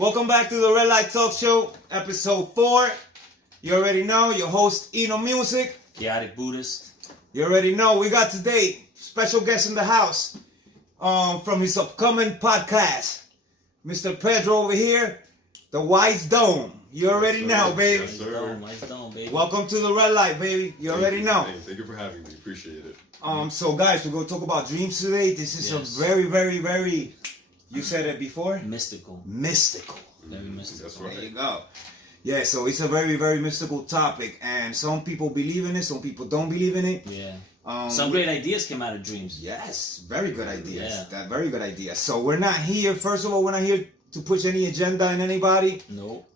Welcome back to the Red Light Talk Show, episode 4. You already know, your host, Innomuzik. Chaoticbuddhist. You already know, we got today, special guest in the house, from his upcoming podcast, Mr. Pedro over here, Thewisedome. You already know, baby. Yes, sir. Thewisedome, baby. Welcome to the Red Light, baby. You already know. Thank you for having me. Appreciate it. So guys, we're going to talk about dreams today. This is a very, very, very, you said it before? Mystical. Mystical. Very mystical. That's right. There you go. Yeah, so it's a very, very mystical topic, and some people believe in it, some people don't believe in it. Yeah. Some great ideas came out of dreams. Yes, very good ideas. Yeah. That very good idea. So we're not here. First of all, we're not here to push any agenda in anybody. No.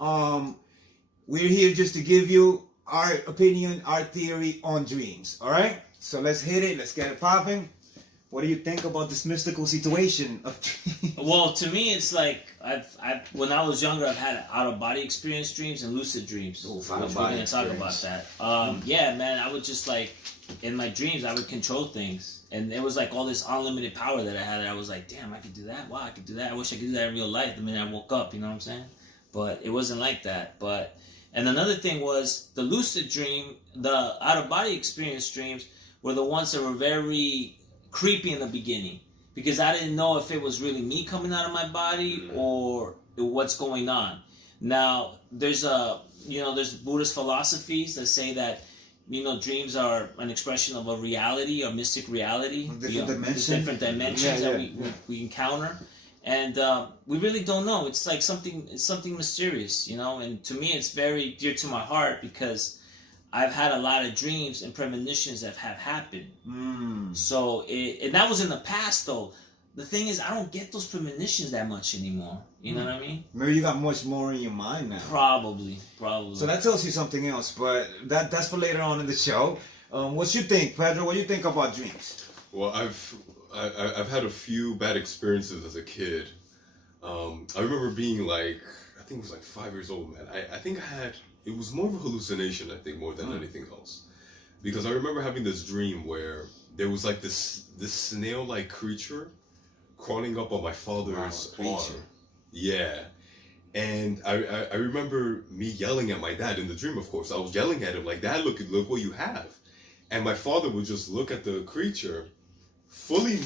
We're here just to give you our opinion, our theory on dreams. All right. So let's hit it. Let's get it popping. What do you think about this mystical situation of dreams? Well, to me, it's like I've when I was younger, I've had out of body experience dreams and lucid dreams. Oh, which we're gonna talk about that. Yeah, man, I would just like in my dreams, I would control things, and it was like all this unlimited power that I had. And I was like, damn, I could do that. Wow, I could do that. I wish I could do that in real life. The minute I woke up, you know what I'm saying? But it wasn't like that. And another thing was the lucid dream, the out of body experience dreams were the ones that were very creepy in the beginning, because I didn't know if it was really me coming out of my body or what's going on. Now, there's Buddhist philosophies that say that, dreams are an expression of a reality, a mystic reality. Different dimensions that we encounter. And we really don't know. It's like something mysterious, and to me it's very dear to my heart because I've had a lot of dreams and premonitions that have happened. So, and that was in the past though. The thing is, I don't get those premonitions that much anymore. You know what I mean? Maybe you got much more in your mind now. Probably. So that tells you something else, but that's for later on in the show. What you think, Pedro? What do you think about dreams? Well, I've had a few bad experiences as a kid. I remember being like, I think it was like 5 years old, man. I think it was more of a hallucination, I think, more than anything else. Because I remember having this dream where there was like this snail-like creature crawling up on my father's arm. Yeah. And I remember me yelling at my dad in the dream, of course. I was yelling at him like, Dad, look what you have. And my father would just look at the creature, fully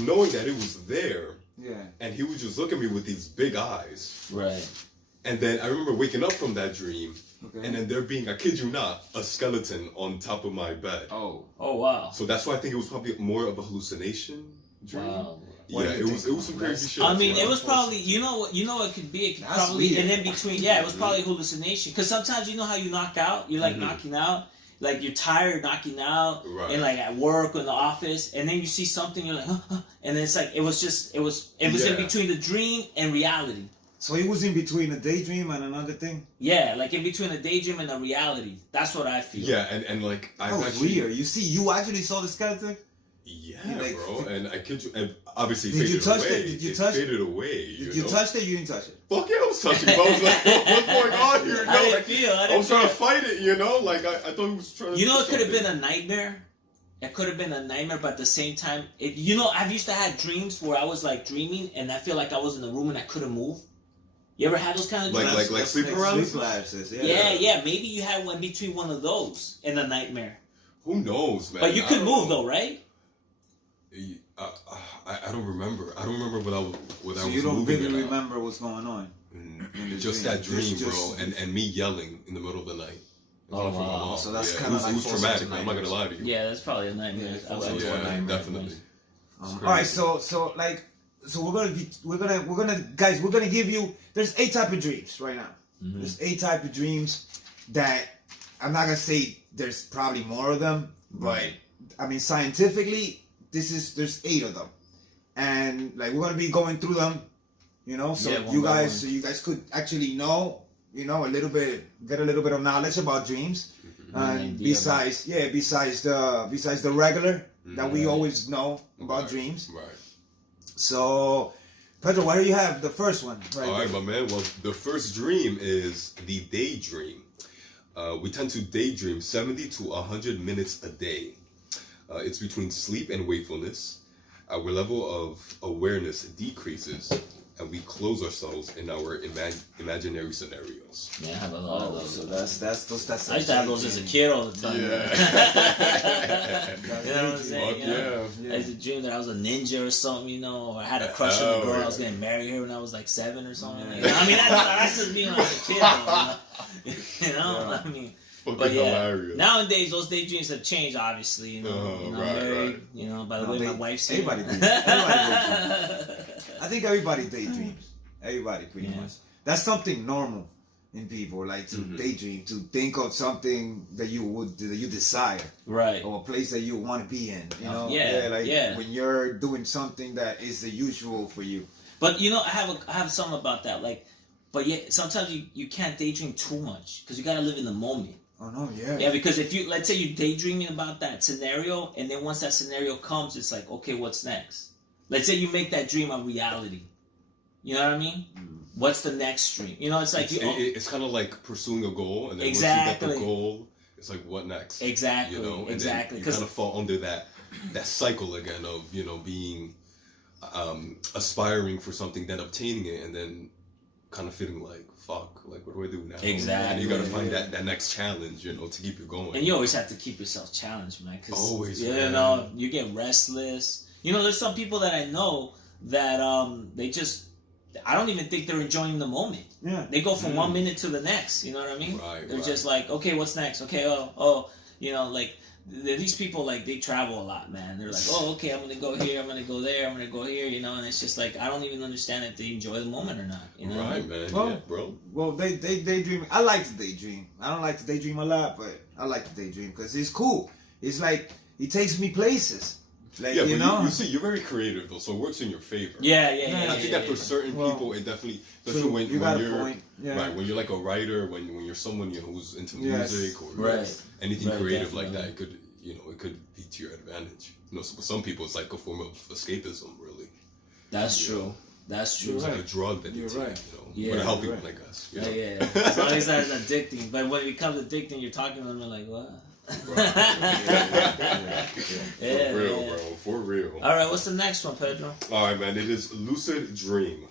knowing that it was there. Yeah. And he would just look at me with these big eyes. Right. And then I remember waking up from that dream, and then there being, I kid you not, a skeleton on top of my bed. Oh Wow. So that's why I think it was probably more of a hallucination dream. Wow. Yeah, it was some crazy shit. I mean, it was probably, you know what it could be? It could probably, weird. and in between, yeah, it was probably hallucination. Because sometimes, you know how you knock out? You're like knocking out. Like you're tired knocking out, and like at work or in the office, and then you see something, you're like, huh, and then it's like it was in between the dream and reality. So it was in between a daydream and another thing? Yeah, like in between a daydream and a reality. That's what I feel. Yeah, and like I actually weird. You actually saw the skeleton? Yeah, like, bro. And I kid you, and obviously did you touch away. it? Did you touch it? Faded away. Did you touch it? You didn't touch it. Fuck yeah, I was touching it. I was like, what's going on here? I was trying to fight it, Like I thought he was trying to. It could have been a nightmare. It could have been a nightmare, but at the same time, I've used to have dreams where I was like dreaming, and I feel like I was in the room and I couldn't move. You ever had those kind of dreams? Like sleep paralysis? Yeah. Maybe you had one between one of those in a nightmare. Who knows, man? But you could move though, right? I don't remember. I don't remember what I was. So you don't really remember what's going on? Just that dream, bro, and me yelling in the middle of the night. Oh wow! So that's kind of like it was traumatic. Man. I'm not gonna lie to you. Yeah, that's probably a nightmare. Yeah, definitely. All right, so we're gonna give you. There's 8 type of dreams right now. There's 8 type of dreams that I'm not gonna say there's probably more of them, but I mean scientifically, there's 8 of them, and like we're gonna be going through them, So you guys could actually know, a little bit, get a little bit of knowledge about dreams, and besides the regular that we always know about dreams. Right. So, Pedro, why do you have the first one? All right, my man. Well, the first dream is the daydream. We tend to daydream 70 to 100 minutes a day. It's between sleep and wakefulness. Our level of awareness decreases and we close ourselves in our imaginary scenarios. Yeah, I have a lot of those. So that's I used to have those as a kid all the time. Yeah. You know what I'm saying? Yeah. I used to dream that I was a ninja or something, you know, or I had a crush on a girl. I was gonna marry her when I was like 7 or something. Yeah. You know? I mean, that's just being when I was a kid. Though, you know? Yeah. I mean. Fucking But yeah, hilarious. nowadays those daydreams have changed. Obviously, you know, married. You know, by the way, my wife's here. Everybody daydreams. I think everybody daydreams. Everybody, pretty much. That's something normal in people, like to daydream, to think of something that you desire, right, or a place that you want to be in. You know, yeah, when you're doing something that is the usual for you. But you know, I have something about that, like, but yeah, sometimes you can't daydream too much because you gotta live in the moment. Oh no, yeah. Yeah, because if you, let's say you're daydreaming about that scenario, and then once that scenario comes, it's like, okay, what's next? Let's say you make that dream a reality. You know what I mean? What's the next dream? You know, it's like it's kind of like pursuing a goal, and then once you get the goal, it's like, what next? Exactly. You know, and exactly. then you kind of fall under that cycle again of, you know, being aspiring for something, then obtaining it, and then kind of feeling like, fuck, like, what do I do now? Exactly. And you gotta find that next challenge, you know, to keep you going. And you always have to keep yourself challenged, man. Always, you man. know, you get restless. You know, there's some people that I know that they just, I don't even think they're enjoying the moment. Yeah. They go from 1 minute to the next. You know what I mean? Right. They're just like, okay, what's next? Okay, you know, like, these people, like, they travel a lot, man. They're like, oh, okay, I'm gonna go here, I'm gonna go there, I'm gonna go here, you know, and it's just like, I don't even understand if they enjoy the moment or not, you know? Right, man. Well, yeah, bro. Well, they daydream. I like to daydream. I don't like to daydream a lot, but I like to daydream because it's cool. It's like, it takes me places. Like, Yeah, you but know? you see, you're very creative, though, so it works in your favor. Yeah. I think that for certain people, it definitely, especially when you're right, when you're like a writer, when you're someone, you know, who's into music or anything creative like that, it could, you know, it could be to your advantage. You know, so for some people, it's like a form of escapism, really. That's true. That's true. It's like a drug that you take, right. you know, but a healthy one, I guess. You know? Yeah. As long as that's addicting. But when it becomes addicting, you're talking to them, they're like, what? For real, bro. For real. All right, what's the next one, Pedro? All right, man. It is lucid dream.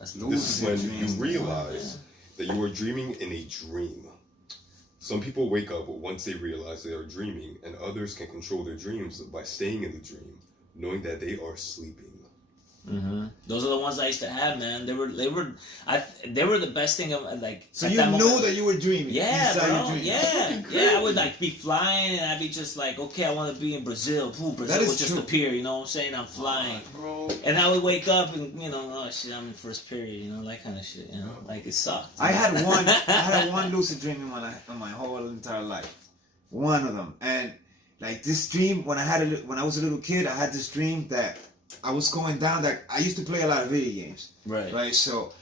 This is when you realize that you are dreaming in a dream. Some people wake up once they realize they are dreaming, and others can control their dreams by staying in the dream, knowing that they are sleeping. Mm-hmm. Those are the ones I used to have, man. They were the best thing of, like. So you knew that you were dreaming. Yeah, bro. Dreaming. Yeah. I would like be flying, and I'd be just like, okay, I want to be in Brazil. Ooh, Brazil would just appear. You know what I'm saying? I'm flying, bro. And I would wake up and, you know, oh shit, I'm in first period. You know, that kind of shit. You know, like it sucked. I had one lucid dream in my whole entire life. One of them, and like this dream when I was a little kid, I had this dream that I was going down. That I used to play a lot of video games. Right. So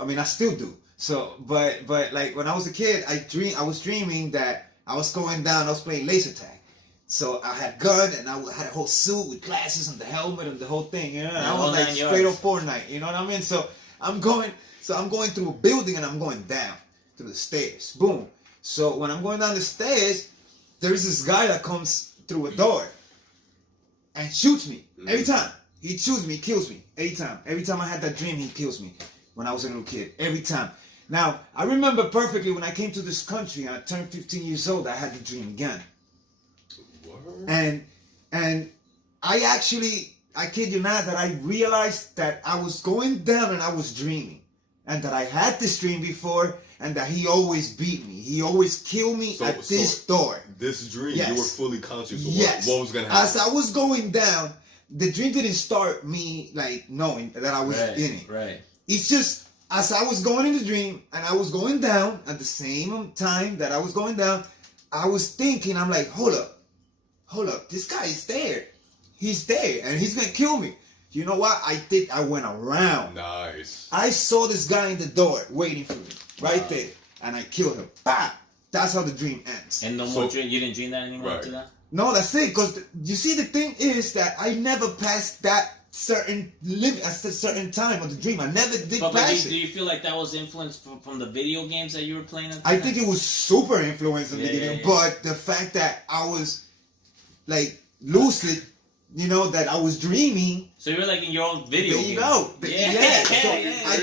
I mean, I still do. So, but like when I was a kid, I was dreaming that I was going down. I was playing laser tag. So I had a gun and I had a whole suit with glasses and the helmet and the whole thing. You know, and I was like straight on Fortnite. You know what I mean? So I'm going through a building and I'm going down to the stairs. Boom. So when I'm going down the stairs, there's this guy that comes through a door and shoots me every time. He shoots me, kills me every time. Every time I had that dream, he kills me when I was a little kid. Every time. Now, I remember perfectly when I came to this country and I turned 15 years old, I had the dream again. What? And I kid you not, that I realized that I was going down and I was dreaming. And that I had this dream before and that he always beat me. He always killed me at this door. This dream, you were fully conscious of what was going to As happen. I was going down, the dream didn't start me like knowing that I was in it. Right. It's just as I was going in the dream and I was going down at the same time that I was going down, I was thinking, I'm like, hold up, this guy is there. He's there and he's gonna kill me. You know what I did? I went around. Nice. I saw this guy in the door waiting for me right there, and I killed him. Bah! That's how the dream ends. And no more dream. You didn't dream that anymore after that? No, that's it. Because you see, the thing is that I never passed that certain limit at a certain time of the dream. I never did pass it. Do you feel like that was influenced from the video games that you were playing at the I time? think it was super influenced in the beginning, but the fact that I was like lucid you know, that I was dreaming. So you're like in your own video. There you game. go. Yeah. So Yeah, I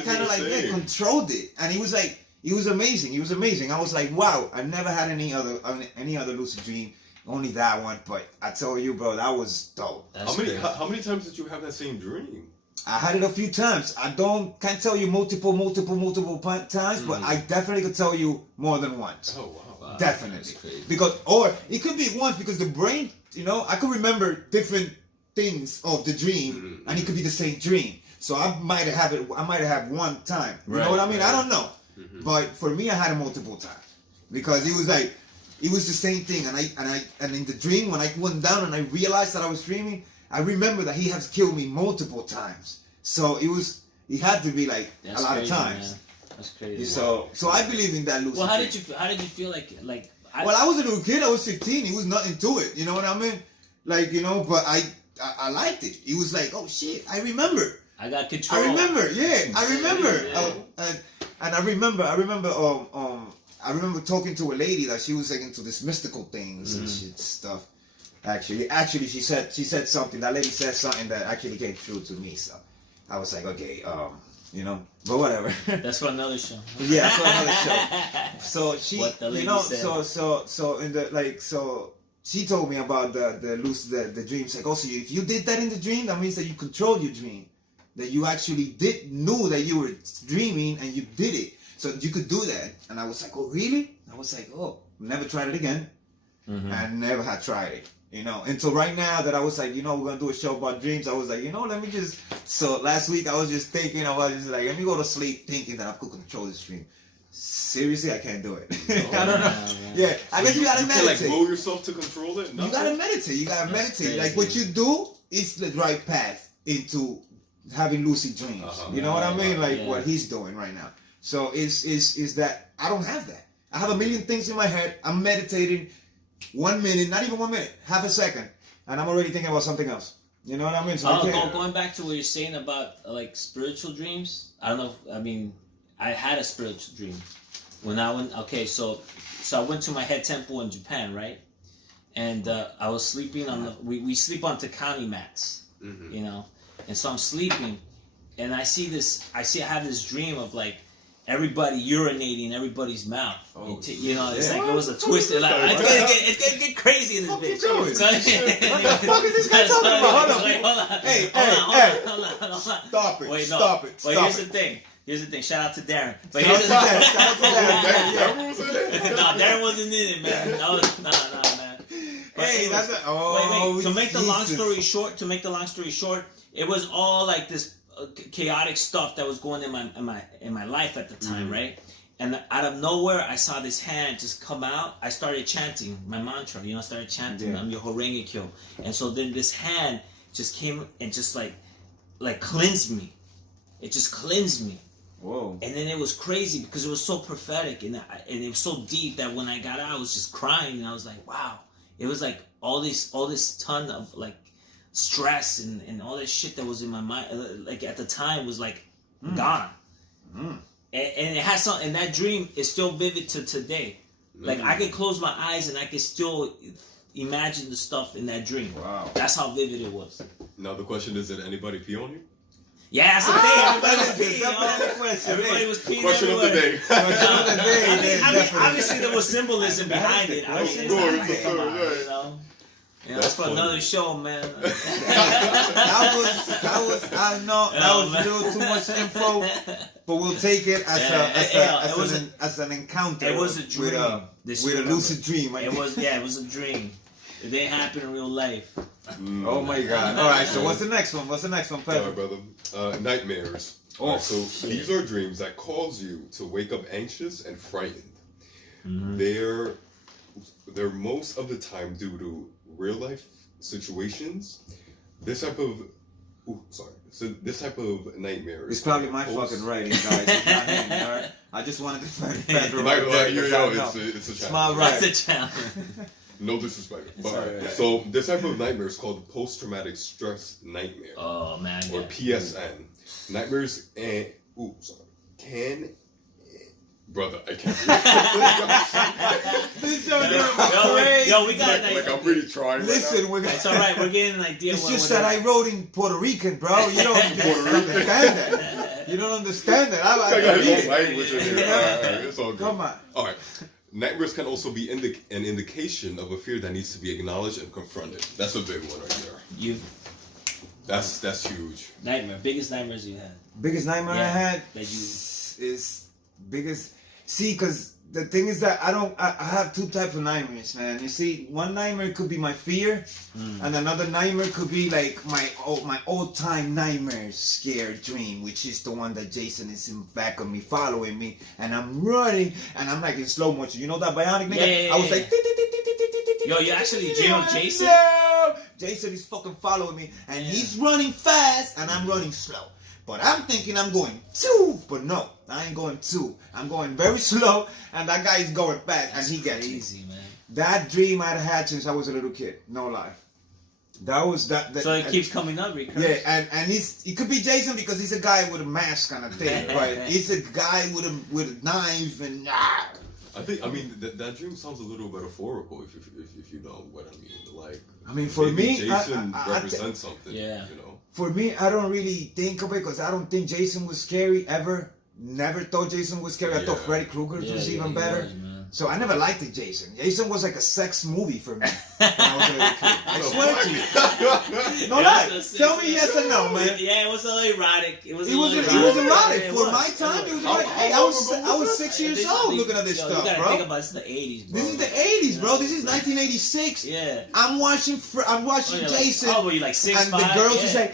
kind of man. controlled it, and he was like, it was amazing. It was amazing. I was like, wow, I never had any other lucid dream, only that one. But I tell you, bro, that was dope. How many times did you have that same dream? I had it a few times. I can't tell you multiple times, but I definitely could tell you more than once. Oh wow. Definitely. Because, or it could be once because the brain, you know, I could remember different things of the dream, and it could be the same dream. So I might have one time. You know what I mean? I don't know. But for me, I had it multiple times because it was like, it was the same thing. And in the dream, when I went down and I realized that I was dreaming, I remember that he has killed me multiple times. So it had to be like a lot of times. Man. That's crazy. So I believe in that lucid. Well, how did you feel like? Well, I was a little kid. I was 15. He was nothing to it. You know what I mean? Like, you know, but I liked it. He was like, oh shit, I remember. I got control. I remember. Yeah, I remember. Yeah. And I remember talking to a lady that she was like into this mystical things and shit stuff. Actually, she said something. That lady said something that actually came true to me. So I was like, okay, you know, but whatever. That's for another show. Yeah, for another show. So she, you know, said. so in the like, so she told me about the dreams. Like, also, if you did that in the dream, that means that you controlled your dream. That you actually knew that you were dreaming and you did it. So you could do that. And I was like, oh, really? I was like, oh, never tried it again. I never had tried it. You know, until right now that I was like, you know, we're going to do a show about dreams. I was like, you know, let me just, so last week I was just thinking, I was just like, let me go to sleep thinking that I could control this dream. Seriously, I can't do it. I don't know. Man. Yeah, I guess you gotta meditate. Can like will yourself to control it? You gotta meditate. You gotta meditate. Crazy. Like what you do is the right path into having lucid dreams. You know what I mean? Like what he's doing right now. So is that I don't have that. I have a million things in my head. I'm meditating 1 minute, not even 1 minute, half a second, and I'm already thinking about something else. You know what I mean? So going back to what you're saying about like spiritual dreams. I don't know. I had a spiritual dream when I went. Okay, so I went to my head temple in Japan, right? And I was sleeping on the. We sleep on takani mats, you know. And so I'm sleeping, and I have this dream of like everybody urinating in everybody's mouth. You know, it's like it was a twisted. Like it's gonna get crazy in this bitch. So, what the fuck is this guy talking about? Hold on. Hey. Hold on. Stop it. Wait, no. Stop it. Wait, here's the thing. Shout out to Darren. But Shout here's the thing. Darren was in it. No, Darren wasn't in it, man. No, man. But hey, that's wait. To make the long story short, it was all like this chaotic stuff that was going in my life at the time, right? And out of nowhere, I saw this hand just come out. I started chanting my mantra, you know. I started chanting, I'm your Horengekyo. And so then this hand just came and just like cleansed me. It just cleansed me. Whoa. And then it was crazy because it was so prophetic and it was so deep that when I got out, I was just crying and I was like, wow. It was like all this ton of like stress and all this shit that was in my mind, like at the time, was like gone. And it has something. And that dream is still vivid to today. Like I could close my eyes and I could still imagine the stuff in that dream. Wow, that's how vivid it was. Now the question is, did anybody pee on you? Yeah, that's the thing. Everybody was peeing. Question of the day. I mean, obviously there was symbolism behind it. That's for another show, man. that was a little too much info, but we'll take it as an encounter. It was a dream with a lucid dream. It was a dream. It didn't happen in real life. Oh my God! All right, so what's the next one, Pedro? All right, brother. Nightmares. So these are dreams that cause you to wake up anxious and frightened. They're most of the time due to real life situations. This type of nightmare. It's probably my fucking writing, guys. It's not him, all right? I just wanted to find Pedro. It's a challenge. My right. It's a challenge. No disrespect. But, so this type of nightmare is called post-traumatic stress nightmare. Oh man. Or PSN. Nightmares brother, I can't. Yo, we got like I'm really trying. Listen, right now. It's all right. We're getting an idea. it's just that I wrote in Puerto Rican, bro. You don't understand that. You don't understand that. I got his read own it. language in here. All right, it's all good. Come on. All right. Nightmares can also be an indication of a fear that needs to be acknowledged and confronted. That's a big one right there. That's huge. Nightmare. Biggest nightmares you had. Biggest nightmare I had that you is biggest. See, because the thing is that I have two types of nightmares, man. You see, one nightmare could be my fear, and another nightmare could be like my old time nightmare scared dream, which is the one that Jason is in back of me following me, and I'm running, and I'm like in slow motion. You know that bionic nigga? Yeah. I was like, yo, you actually dream of Jason? No! Jason is fucking following me, and he's running fast, and I'm running slow. But I'm thinking I'm going 2, but no, I ain't going 2. I'm going very slow, and that guy is going fast, and he gets crazy, man. That dream I'd had since I was a little kid, no lie. That was that. So it keeps coming up, recurring. Yeah, and it could be Jason because he's a guy with a mask kind of thing, but he's a guy with a knife and. I mean, that dream sounds a little metaphorical if you know what I mean. Like, I mean, for me, Jason represents something. Yeah. You know. For me, I don't really think of it because I don't think Jason was scary ever. Never thought Jason was scary. I thought Freddy Krueger was even better. Was, so I never liked it, Jason. Jason was like a sex movie for me when I was a little kid. I swear to you. No lie. Tell me yes or no, man. Yeah, it was a little erotic. It was erotic. Yeah, for my time, it was erotic. Hey, I was 6 years old looking at this stuff, you gotta bro. think about this in the 80s, bro. This is the 80s, bro. This is 1986. Yeah. I'm watching Jason. Like, were you like 6'5"? And the girls just like,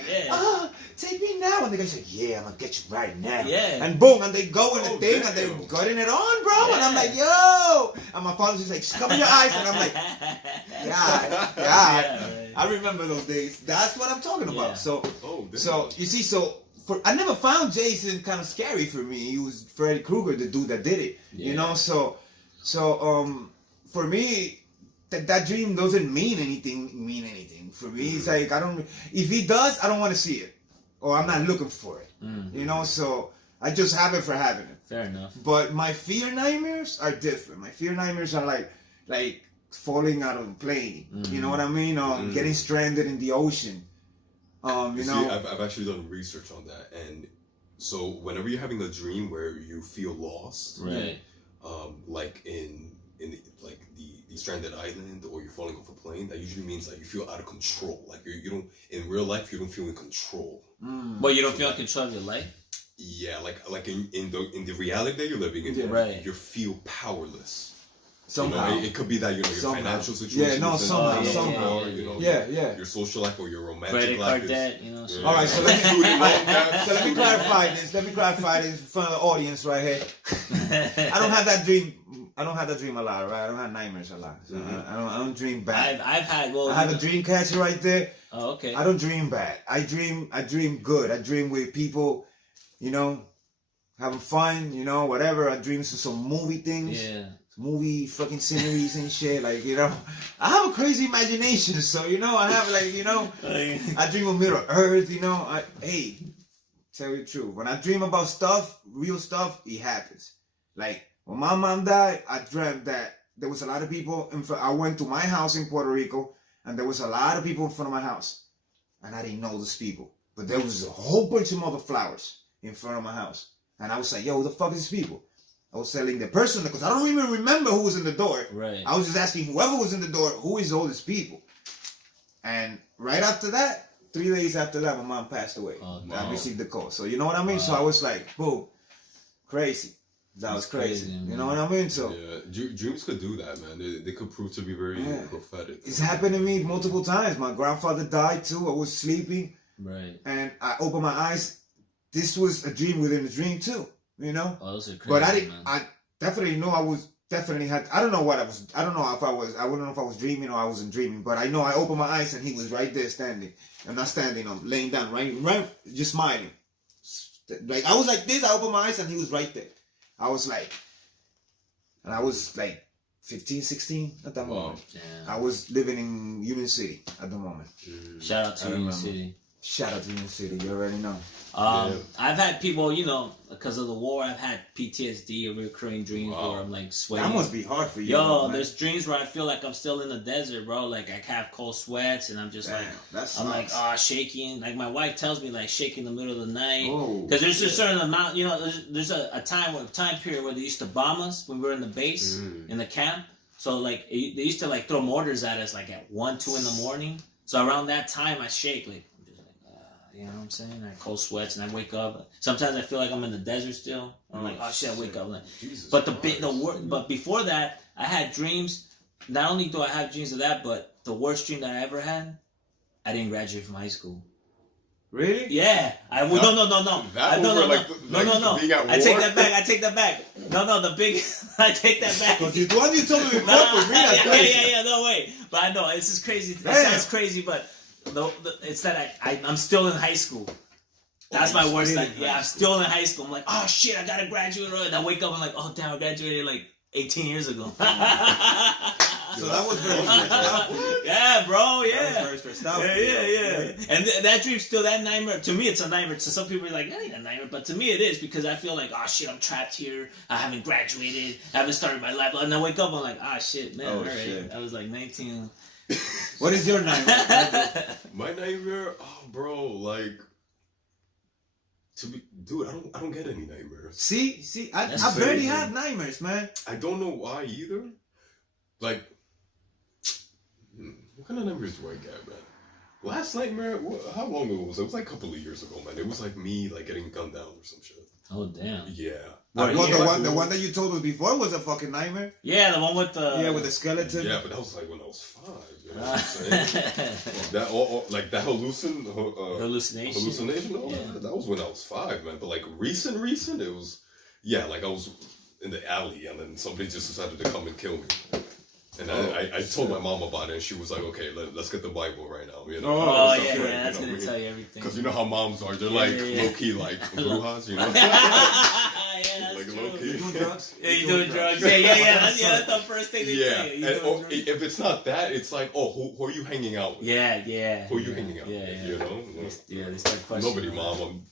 take me now. And the guy's like, yeah, I'm gonna get you right now. Yeah. And boom, and they go in the thing and they're cutting it on, bro. Yeah. And I'm like, yo. And my father's just like, cover your eyes. And I'm like, God. Right. I remember those days. That's what I'm talking about. Yeah. So you see, I never found Jason kind of scary for me. He was Freddy Krueger, the dude that did it. Yeah. You know, so for me, that dream doesn't mean anything. For me, it's like if he does, I don't want to see it. Or I'm not looking for it. You know, so I just have it for having it. Fair enough. But my fear nightmares are different. My fear nightmares are like falling out of a plane. You know what I mean? Getting stranded in the ocean. You know, I've actually done research on that, and so whenever you're having a dream where you feel lost, right? Like in the stranded island, or you're falling off a plane, that usually means that you feel out of control. Like you don't in real life, you don't feel in control. Well, you don't feel in control of your life. Yeah, like in the reality that you're living in, right? You feel powerless. Somehow. You know, it could be that your financial situation. Yeah, no, somehow. You know, your social life or your romantic life. Debt, you know. All right, so let me clarify this. Let me clarify this in front of the audience right here. I don't have that dream. I don't have that dream a lot, right? I don't have nightmares a lot. So I don't dream bad. I've had. Well, I have a dream catcher right there. Oh, okay. I don't dream bad. I dream good. I dream with people, you know, having fun, you know, whatever. I dream of some movie things. Yeah. Movie fucking sceneries and shit, like, you know, I have a crazy imagination, so, you know, I have, like, you know, I dream of Middle Earth, you know, tell you the truth, when I dream about stuff, real stuff, it happens. Like, when my mom died, I dreamt that there was a lot of people, I went to my house in Puerto Rico, and there was a lot of people in front of my house, and I didn't know those people, but there was a whole bunch of mother flowers in front of my house, and I was like, yo, who the fuck is these people? I was telling the person, because I don't even remember who was in the door. Right. I was just asking whoever was in the door, who is all these people? And right after that, 3 days after that, my mom passed away. Oh, no. I received the call. So you know what I mean? So I was like, boom, crazy. That was crazy. You know what I mean? So yeah, dreams could do that, man. They could prove to be very prophetic. It's happened to me multiple times. My grandfather died too. I was sleeping. Right. And I opened my eyes. This was a dream within a dream too. You know, those are crazy, but I didn't. Man. I definitely know I was definitely had. I don't know what I was. I don't know if I was. I wouldn't know if I was dreaming or I wasn't dreaming. But I know I opened my eyes and he was right there standing. I'm not standing. I'm laying down, right, just smiling. Like I was like this. I opened my eyes and he was right there. I was like 15, 16 at that moment. Damn. I was living in Union City at the moment. Shout out to Union City. Shout out to New City. You already know. I've had people, you know, because of the war, I've had PTSD or recurring dreams where I'm like sweating. That must be hard for you. Yo, man. there's dreams where I feel like I'm still in the desert, bro. Like I have cold sweats and I'm just I'm like, shaking. Like my wife tells me, like shaking in the middle of the night. Because there's a certain amount, you know, there's a time period where they used to bomb us when we were in the base, in the camp. So like they used to like throw mortars at us like at 1, 2 in the morning. So around that time I shake like. You know what I'm saying? I have cold sweats and I wake up. Sometimes I feel like I'm in the desert still. I'm like, oh shit, I wake up. Like, but but before that, I had dreams. Not only do I have dreams of that, but the worst dream that I ever had, I didn't graduate from high school. Really? Yeah. No. I take that back. No, the big. I take that back. Because the one you told me before for me, that's crazy. Yeah. No way. But I know this is crazy. It sounds crazy, but. It's that I'm still in high school. That's my worst. I'm still in high school. I'm like, oh shit, I gotta graduate. And I wake up and I'm like, oh damn, I graduated like 18 years ago. So that was very stressed out for you. Yeah, bro. Yeah. That was very stressed out. Yeah. And that dream still, that nightmare. To me, it's a nightmare. To some people, are like, that ain't a nightmare. But to me, it is because I feel like, oh shit, I'm trapped here. I haven't graduated. I haven't started my life. And I wake up, I'm like, ah shit, man. All right. Shit. I was like 19. What is your nightmare? My nightmare, bro, like dude, I don't get any nightmares. See, I barely have nightmares, man. I don't know why either. Like, what kind of nightmares do I get, man? Last nightmare, how long ago was it? It was like a couple of years ago, man. It was like me like getting gunned down or some shit. Oh damn. Yeah. The one that you told us before was a fucking nightmare. Yeah, the one with the with the skeleton. Yeah, but that was like when I was 5. You know what I'm saying? That like that hallucination. Oh, yeah. That was when I was 5, man. But like recent, it was like I was in the alley and then somebody just decided to come and kill me. And I told my mom about it, and she was like, "Okay, let's get the Bible right now." You know? That's gonna tell you everything. Because you know how moms are; they're like low key, like brujas, you know. Like low key. You doing drugs? Yeah, you doing drugs? Yeah. That's the first thing they tell you. And if it's not that, it's like, who are you hanging out with? Yeah. Who are you hanging out with? You know? Yeah, they start questioning. Nobody, mom. I'm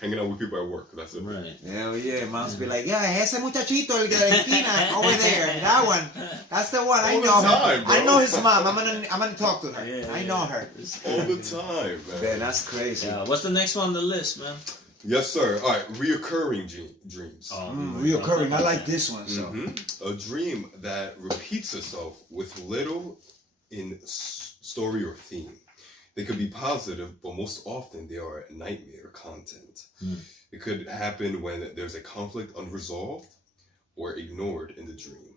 hanging out with people at work. That's it. Right. Hell yeah. Moms be like, ese muchachito, el de la esquina, over there. That one. That's the one. I know her. I know his mom. I'm gonna talk to her. Yeah, I know her. All the time, man. Man, that's crazy. Yeah. What's the next one on the list, man? Yes, sir. All right. Reoccurring dreams. Reoccurring. I like this one. So. A dream that repeats itself with little in story or theme. They could be positive, but most often they are nightmare content. It could happen when there's a conflict unresolved or ignored in the dream.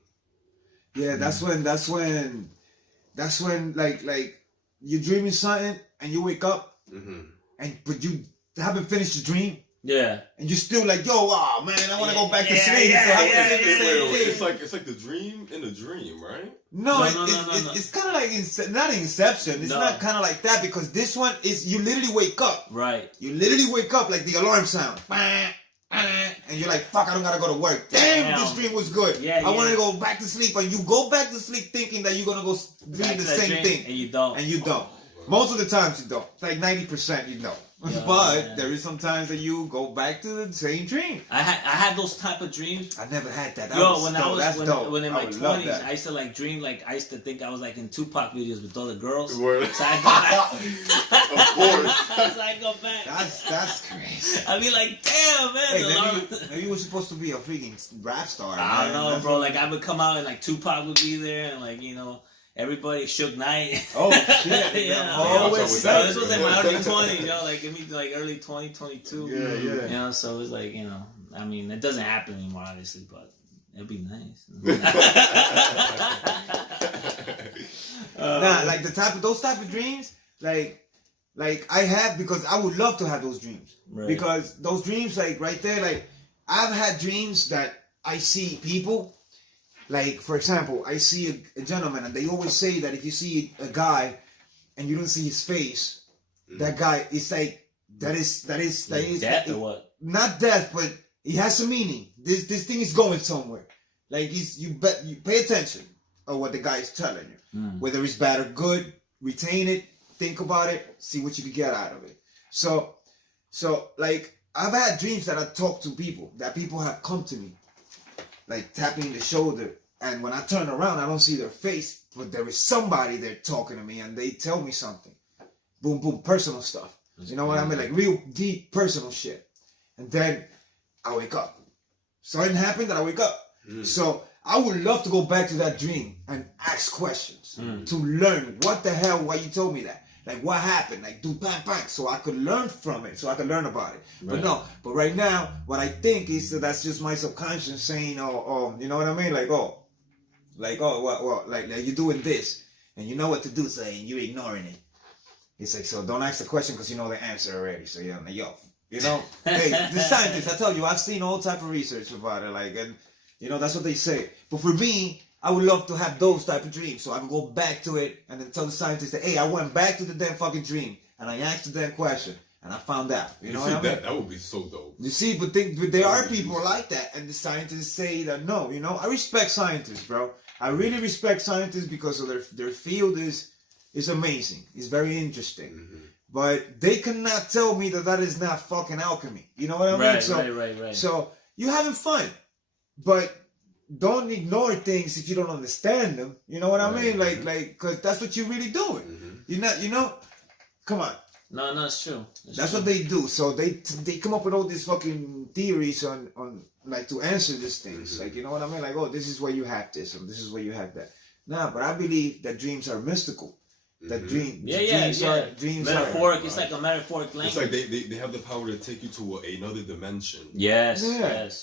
Yeah, that's when like you're dreaming something and you wake up but you haven't finished the dream. Yeah. And you're still like, yo, man, I want to go back to sleep. It's like the dream in a dream, right? No, it's kind of like not Inception. It's not kind of like that because this one is you literally wake up. Right. You literally wake up like the alarm sound. And you're like, fuck, I don't gotta go to work. Damn, this dream was good. I want to go back to sleep. And you go back to sleep thinking that you're going to go dream the same thing. And you don't. Most of the times you don't. Like 90% you don't. But there is some times that you go back to the same dream. I had those type of dreams. I never had that. When in my 20s, I used to like dream like I used to think I was like in Tupac videos with all the girls. Word. So I go back. Of course. So I go back. That's crazy. I be like, damn, man. Hey, maybe you were supposed to be a freaking rap star. I don't know, bro. Like I would come out and like Tupac would be there and like everybody Shook Knight. Oh shit! This was in my early 20s, like give me like early 2022. Yeah. So it was like I mean, it doesn't happen anymore, obviously, but it'd be nice. Like those type of dreams, like I have because I would love to have those dreams because those dreams, like right there, like I've had dreams that I see people. Like, for example, I see a gentleman, and they always say that if you see a guy and you don't see his face, that guy is like, that is death or what? Not death, but it has a meaning. This thing is going somewhere. Like, you pay attention of what the guy is telling you. Whether it's bad or good, retain it, think about it, see what you can get out of it. So like I've had dreams that I talk to people, that people have come to me, like tapping the shoulder, and when I turn around, I don't see their face, but there is somebody there talking to me, and they tell me something. Boom, boom, personal stuff. You know what I mean? Like real deep personal shit. And then I wake up. Something happened that I wake up. So I would love to go back to that dream and ask questions to learn what the hell, why you told me that. Like what happened? Like do bang bang, so I could learn from it, so I could learn about it. Right. But right now, what I think is that that's just my subconscious saying, oh, you know what I mean? Like you're doing this, and you know what to do, so you're ignoring it. It's like, so don't ask the question because you know the answer already. So you're like, yo, you know, hey, the scientists, I tell you, I've seen all type of research about it, like, and you know, that's what they say. But for me, I would love to have those type of dreams, so I can go back to it and then tell the scientists that, hey, I went back to the damn fucking dream and I asked the damn question and I found out. You know what I mean? That would be so dope. You see, but there are people like that, and the scientists say that no. You know, I respect scientists, bro. I really respect scientists because of their field is amazing. It's very interesting. But they cannot tell me that is not fucking alchemy. You know what I mean? Right. So you're having fun, but don't ignore things if you don't understand them. You know what I mean? Like, because that's what you're really doing. You're not, you know. Come on. No, it's true. That's what they do. So they come up with all these fucking theories on like to answer these things. Like, you know what I mean? Like, oh, this is where you have this, and this is where you have that. Nah, but I believe that dreams are mystical. That dreams metaphoric. It's like a metaphoric language. It's like they have the power to take you to another dimension. Yes.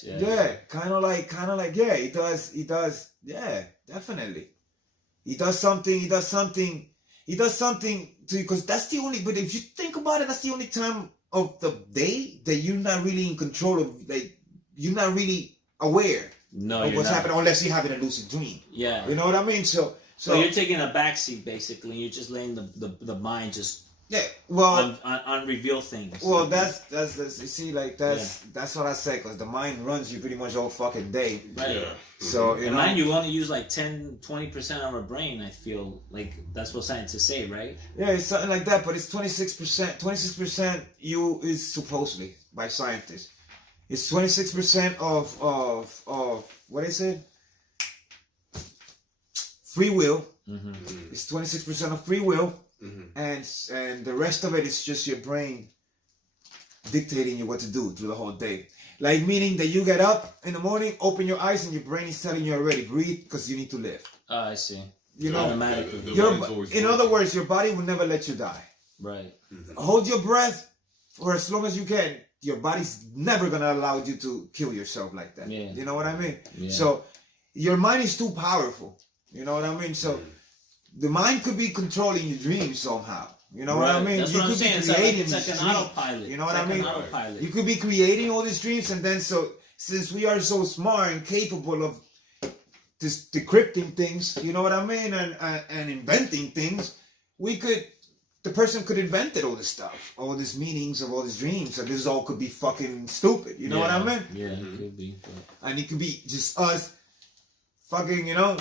Yeah. Kind of like, yeah. He does. Yeah, definitely. He does something to, because that's the only. But if you think about it, that's the only time of the day that you're not really in control of. Like, you're not really aware of what's happening unless you're having a lucid dream. Yeah. You know what I mean? So you're taking a backseat basically. You're just letting the mind just unreveal things. Well, that's you see, like that's what I say, because the mind runs you pretty much all fucking day. Right. Yeah. So you know, mind you only use like 10-20% of our brain. I feel like that's what scientists say, right? Yeah, it's something like that, but it's 26%. 26% is supposedly by scientists. It's 26% of what is it? Free will. It's 26% of free will, and the rest of it is just your brain dictating you what to do through the whole day. Like, meaning that you get up in the morning, open your eyes, and your brain is telling you already, breathe, because you need to live. I see. You know, automatically. In other words, your body will never let you die. Right. Hold your breath for as long as you can. Your body's never gonna allow you to kill yourself like that. Yeah. You know what I mean? Yeah. So your mind is too powerful. You know what I mean? So the mind could be controlling your dreams somehow. You know what I mean? That's you what could I'm saying. be creating it's like an autopilot. You know what I mean? You could be creating all these dreams, and then since we are so smart and capable of just decrypting things, you know what I mean, and inventing things, the person could invent all this stuff, all these meanings of all these dreams, and this all could be fucking stupid. You know what I mean? Yeah, it could be. And it could be just us fucking, you know,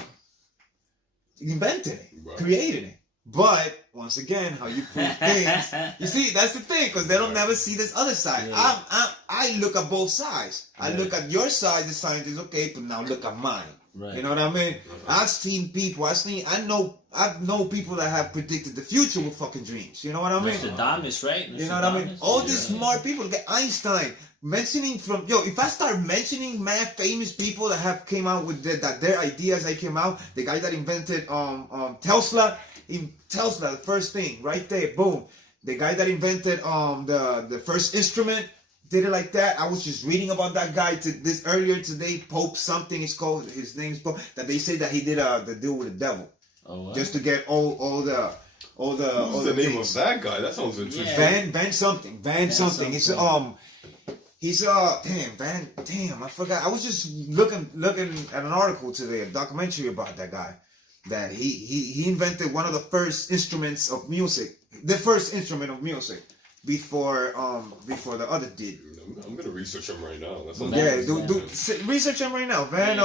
inventing it, creating it. But once again, how you prove things, you see, that's the thing, because they don't never see this other side. Yeah. I look at both sides. I look at your side, the scientist, okay, but now look at mine. Right. You know what I mean? I've seen people. I know people that have predicted the future with fucking dreams. You know what I mean? Nostradamus, right? You know what I mean? All these smart people, like Einstein, mentioning if I start mentioning mad famous people that have came out with their ideas, came out. The guy that invented Tesla, the first thing right there, boom. The guy that invented the first instrument. Did it like that. I was just reading about that guy earlier today. Pope something is called. His name's Pope. That they say that he did the deal with the devil, just to get all the What's the name of that guy? That sounds interesting. Van something. He's damn. I forgot. I was just looking at an article today, a documentary about that guy. That he invented one of the first instruments of music. The first instrument of music. Before the other did. I'm gonna research him right now. Do research him right now, man.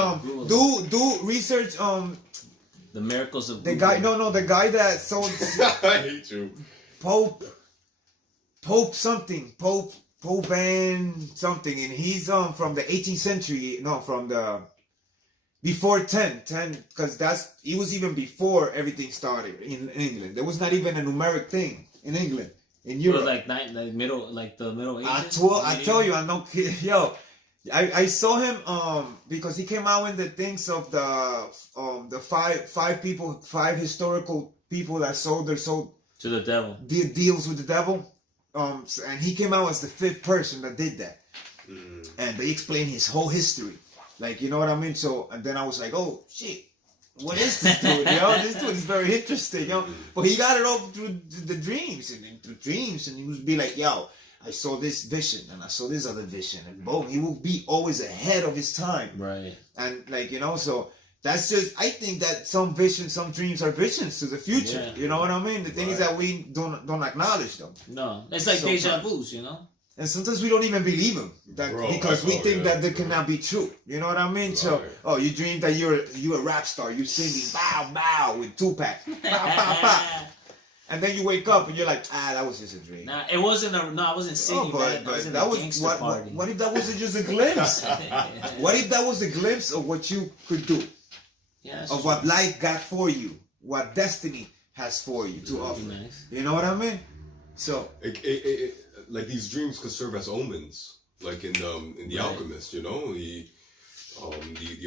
Do research the miracles of the guy. No, the guy that sold. I hate you. Pope Pope something, Pope Van something, and he's from the 18th century. No, from the before 10, because he was even before everything started in England. There was not even a numeric thing in England, in Europe. It was like the Middle Ages. I tell you, I know, yo. I saw him because he came out in the things of the five historical people that sold their soul to the devil. Deals with the devil. And he came out as the 5th person that did that. And they explained his whole history. Like, you know what I mean? So, and then I was like, oh, shit. What is this dude, yo? This dude is very interesting, yo. But he got it all through the dreams. And he would be like, yo, I saw this vision and I saw this other vision. And boom, he will be always ahead of his time. Right. And like, you know, so that's just, I think that some visions, some dreams are visions to the future. Yeah. You know what I mean? The thing is that we don't acknowledge them. No. It's like deja vus, you know? And sometimes we don't even believe them because we think that they cannot be true. You know what I mean? Right. So, you dream that you're a rap star. You're singing bow bow with Tupac. Bow bow bow. And then you wake up and you're like, that was just a dream. Nah, it wasn't I wasn't singing but that was what if that wasn't just a glimpse? What if that was a glimpse of what you could do? Yeah, of what life got for you, what destiny has for you to offer. Nice. You know what I mean? So like these dreams could serve as omens, like in the Alchemist. You know, the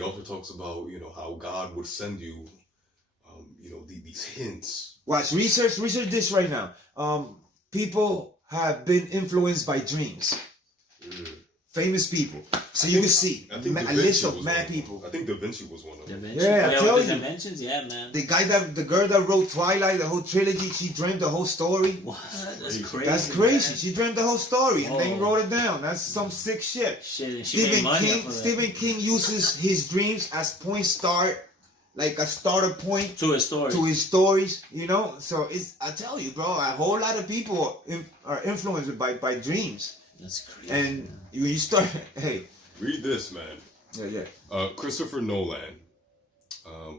author talks about how God would send you, these hints. Watch, research this right now. People have been influenced by dreams. Famous people. So you can see a list of mad people. I think Da Vinci was one of them. Yeah, I tell you. Dimensions? Yeah, man. The girl that wrote Twilight, the whole trilogy, she dreamed the whole story. What? That's crazy. That's crazy. Man. She dreamed the whole story and then wrote it down. That's some sick shit. Stephen King uses his dreams as point start, like a starter point to his story. To his stories, So I tell you, bro, a whole lot of people are influenced by dreams. That's crazy. And when you start, read this, man. Yeah. Christopher Nolan,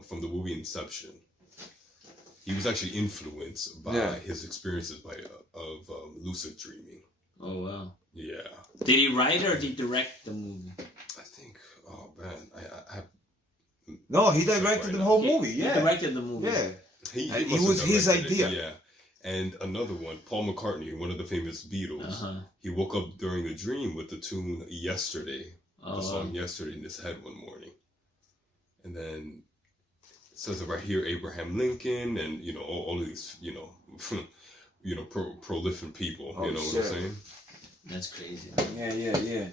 from the movie Inception, he was actually influenced by his experiences of lucid dreaming. Oh wow. Yeah. Did he write or did he direct the movie? I think. Oh man, I have. No, he directed the whole movie. Yeah. He directed the movie. Yeah. He was his idea. Yeah. And another one, Paul McCartney, one of the famous Beatles, he woke up during a dream with the tune Yesterday, the song Yesterday in his head one morning. And then it says right here, Abraham Lincoln and, all of these, prolific people, what I'm saying? That's crazy. Yeah.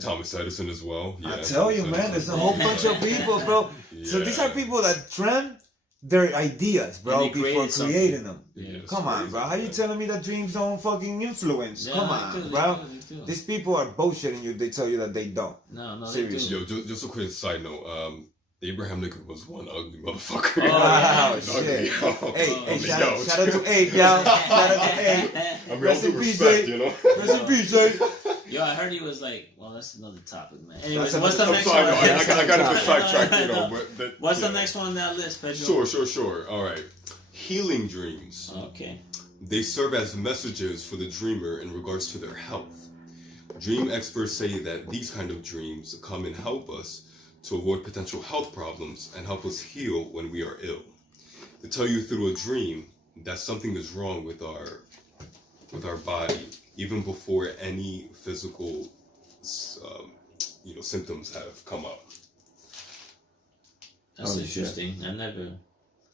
Thomas Edison as well. Yeah, I tell you, man, there's a whole bunch of people, bro. Yeah. So these are people that dreamt their ideas, bro, before creating them. Yeah, come on, bro. How you telling me that dreams don't fucking influence? Come on, bro. These people are bullshitting you. They tell you that they don't. No, seriously. Yo, just a quick side note. Abraham Lincoln was one ugly motherfucker. Oh, shit. Hey, shout out to Abe, y'all. Shout out to Abe. I mean, all due respect, Rest in peace, Abe. Yo, I heard he was like, well, that's another topic, man. Anyways, what's the next one? I got a bit sidetracked, but what's the next one on that list, Pedro? Sure. All right. Healing dreams. Okay. They serve as messages for the dreamer in regards to their health. Dream experts say that these kind of dreams come and help us to avoid potential health problems and help us heal when we are ill. They tell you through a dream that something is wrong with our body, even before any physical, symptoms have come up. That's interesting. I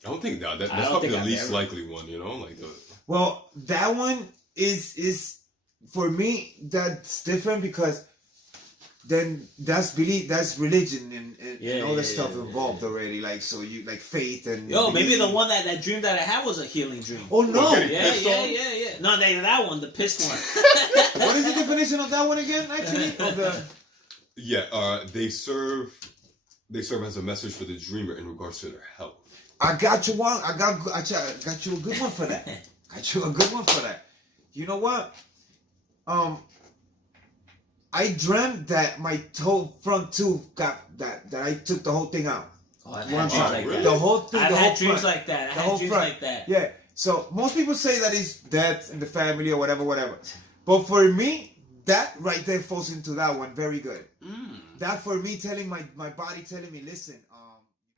don't think that's probably the least likely one. Well, that one is for me. That's different because then that's belief, that's religion, and all that stuff involved already. Like, so you like faith and. Yo, maybe the one that dream that I had was a healing dream. Oh no! Yeah. No, that one, the pissed one. What is the definition of that one again? Actually, they serve as a message for the dreamer in regards to their health. I got you one. I got you a good one for that. You know what? I dreamt that my front tooth got that I took the whole thing out. Oh, I've had dreams like that. The whole thing. I've had dreams like that. Yeah. So most people say that it's death in the family or whatever. But for me, that right there falls into that one very good. That for me telling my body telling me, listen,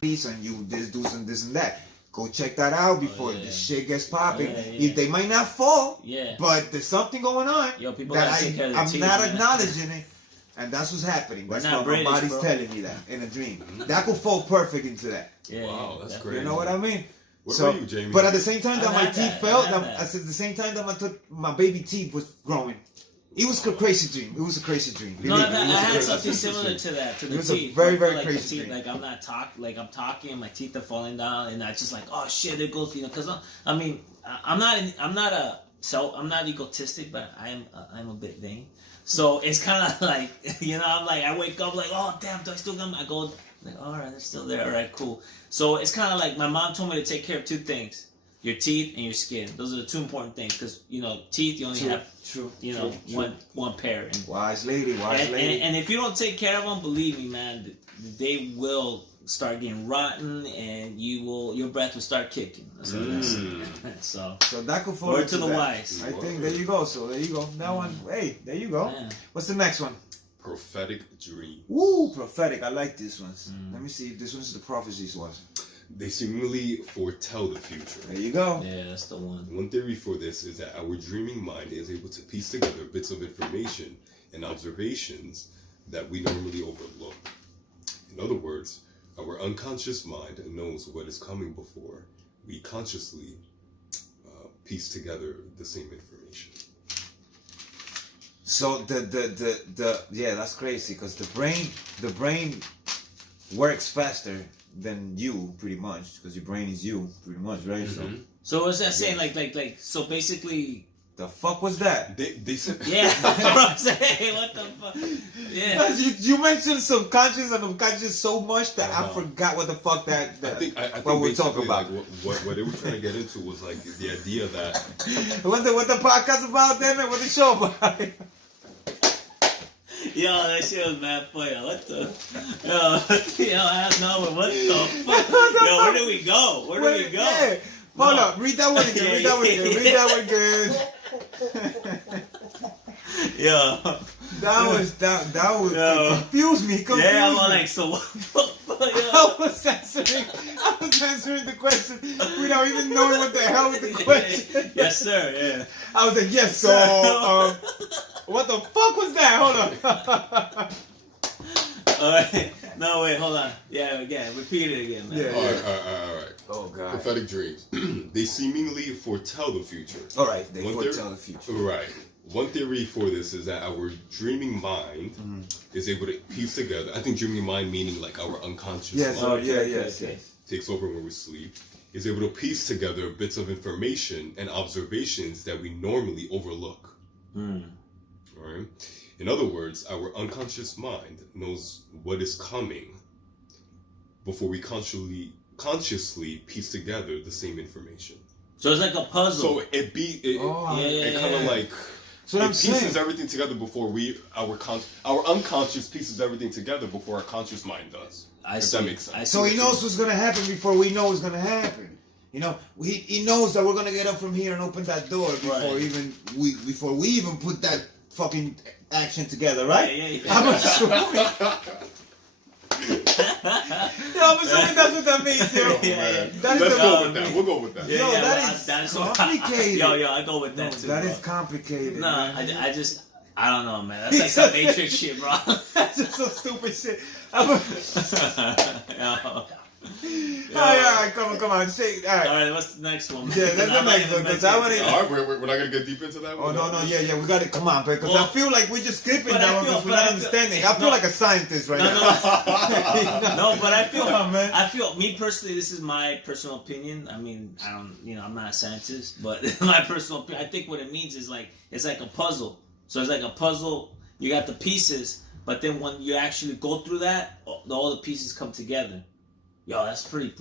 please, and you do this and that. Go check that out before the shit gets popping. They might not fall, but there's something going on that I'm not acknowledging it. And that's what's happening. That's what my body's telling me that in a dream. That could fall perfect into that. Wow, that's great. You know what I mean? What about you, Jamie? But at the same time that my teeth fell, at the same time that my baby teeth was growing, it was a crazy dream. It was a crazy dream. No, I had something similar to that. To the it was teeth. a very, very like crazy teeth, dream. Like I'm talking, and my teeth are falling down, and I just like, oh shit, there goes, because I mean, I'm not egotistic, but I'm a bit vain. So it's kind of like, I'm like, I wake up like, oh damn, do I still got them? I go like, all right, they're still there. All right, cool. So it's kind of like my mom told me to take care of two things: your teeth and your skin. Those are the two important things, because teeth you only have one pair. And, wise lady. And if you don't take care of them, believe me, man, they will start getting rotten, and your breath will start kicking. That's what that's so that could fall word into to the that. wise. I think there you go. So there you go. That one. Hey, there you go. Yeah. What's the next one? Prophetic dream. Woo, prophetic. I like this one. Let me see. This one's the prophecies was. They seemingly foretell the future. There you go. Yeah, that's the one. One theory for this is that our dreaming mind is able to piece together bits of information and observations that we normally overlook. In other words, our unconscious mind knows what is coming before we consciously piece together the same information. So that's crazy, because the brain works faster than you, pretty much, because your brain is you, pretty much, right? So what's that saying? Like so basically. The fuck was that? They said. Yeah, that's what I'm saying. What the fuck? Yeah. You mentioned subconscious and unconscious so much that I forgot what the fuck that I think what we're talking about. Like, what they were trying to get into was like the idea that. what the podcast about, damn it? What the show about? Yo, that shit was mad funny. What the? Yo, I don't know. What the fuck? Yo, where do we go? Where do we go? Yeah. Hold up. Read that one again. Read that one again. Yo. That was confused me. Yeah, I'm like, so what the fuck? I was answering the question without even knowing what the hell was the question. Yes, sir. Yeah. I was like, yes. So, what the fuck was that? Hold on. All right. No, wait, hold on. Yeah, again. Repeat it again, man. Yeah. All right. Oh, God. Prophetic dreams. They seemingly foretell the future. All right. They foretell the future. Right. One theory for this is that our dreaming mind is able to piece together. I think dreaming mind meaning like our unconscious mind. Yes. Takes over when we sleep. Is able to piece together bits of information and observations that we normally overlook. Right? In other words, our unconscious mind knows what is coming before we consciously piece together the same information. So it's like a puzzle. So it kind of like so it pieces everything together before our unconscious pieces everything together before our conscious mind does. That makes sense. So he knows what's gonna happen before we know what's gonna happen. He knows that we're gonna get up from here and open that door before we even put that fucking action together, right? Yeah. I'm assuming that's what that means, yo. We'll go with that. Yo, that is complicated. Yo, I go with that too. That is complicated. No, I don't know, man. That's like some Matrix shit, bro. That's just some stupid shit. All right, come on, say. All right, what's the next one? Yeah, that's the next one. Because I want to. All right, we're not gonna get deep into that one. Oh no, yeah, we got to come on, because I feel like we're just skipping that one because we're not understanding. I feel like a scientist right now. No, but I feel, man. I feel, me personally, this is my personal opinion. I mean, I'm not a scientist, but my personal opinion, I think what it means is like it's like a puzzle. So it's like a puzzle. You got the pieces, but then when you actually go through that, all the pieces come together. Yo, that's pretty.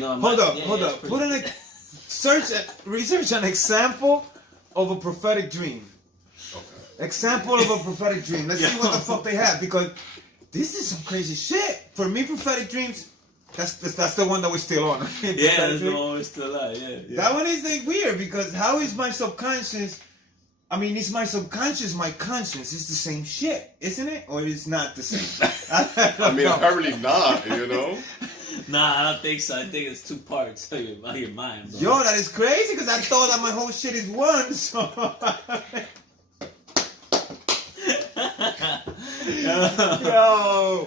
Hold up. Put in research an example of a prophetic dream. Okay. Example of a prophetic dream. Let's see what the fuck they have, because this is some crazy shit. For me, prophetic dreams, That's the one that we're still on. Right? Yeah, that's the one we're still on. Yeah. That one is like weird because how is my subconscious? I mean, is my subconscious my conscience? It's the same shit, isn't it? Or it's not the same? I mean, apparently not. You know. Nah, I don't think so. I think it's two parts of your mind, bro. Yo, that is crazy because I thought that my whole shit is one. So. Yo.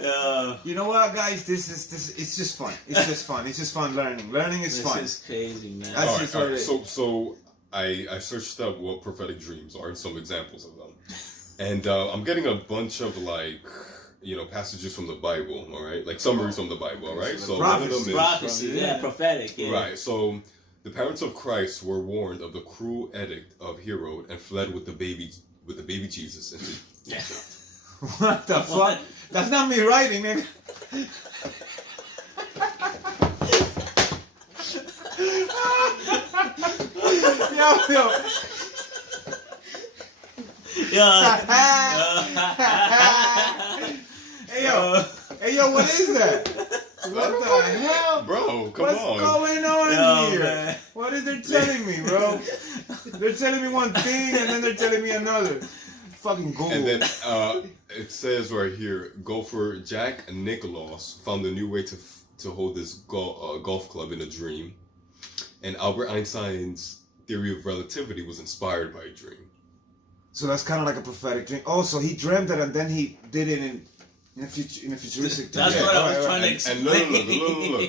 You know what, guys? This. It's just fun. It's just fun. It's just fun learning. Learning is fun. This is crazy, man. That's all right. So I searched up what prophetic dreams are and some examples of them, and I'm getting a bunch of like. Passages from the Bible, all right? Like summaries from the Bible, all right? So one of them is prophecy, prophetic, yeah. Right. So the parents of Christ were warned of the cruel edict of Herod and fled with the baby Jesus into What the fuck? That's not me writing, nigga. Hey yo, what is that? What the hell? Bro, come What's on. What's going on here? Man. What is they telling me, bro? They're telling me one thing and then they're telling me another. Fucking Google. And then it says right here, golfer Jack Nicklaus found a new way to hold this golf club in a dream. And Albert Einstein's theory of relativity was inspired by a dream. So that's kind of like a prophetic dream. Oh, so he dreamt it and then he did it in a futuristic. That's what I was trying to explain. And look.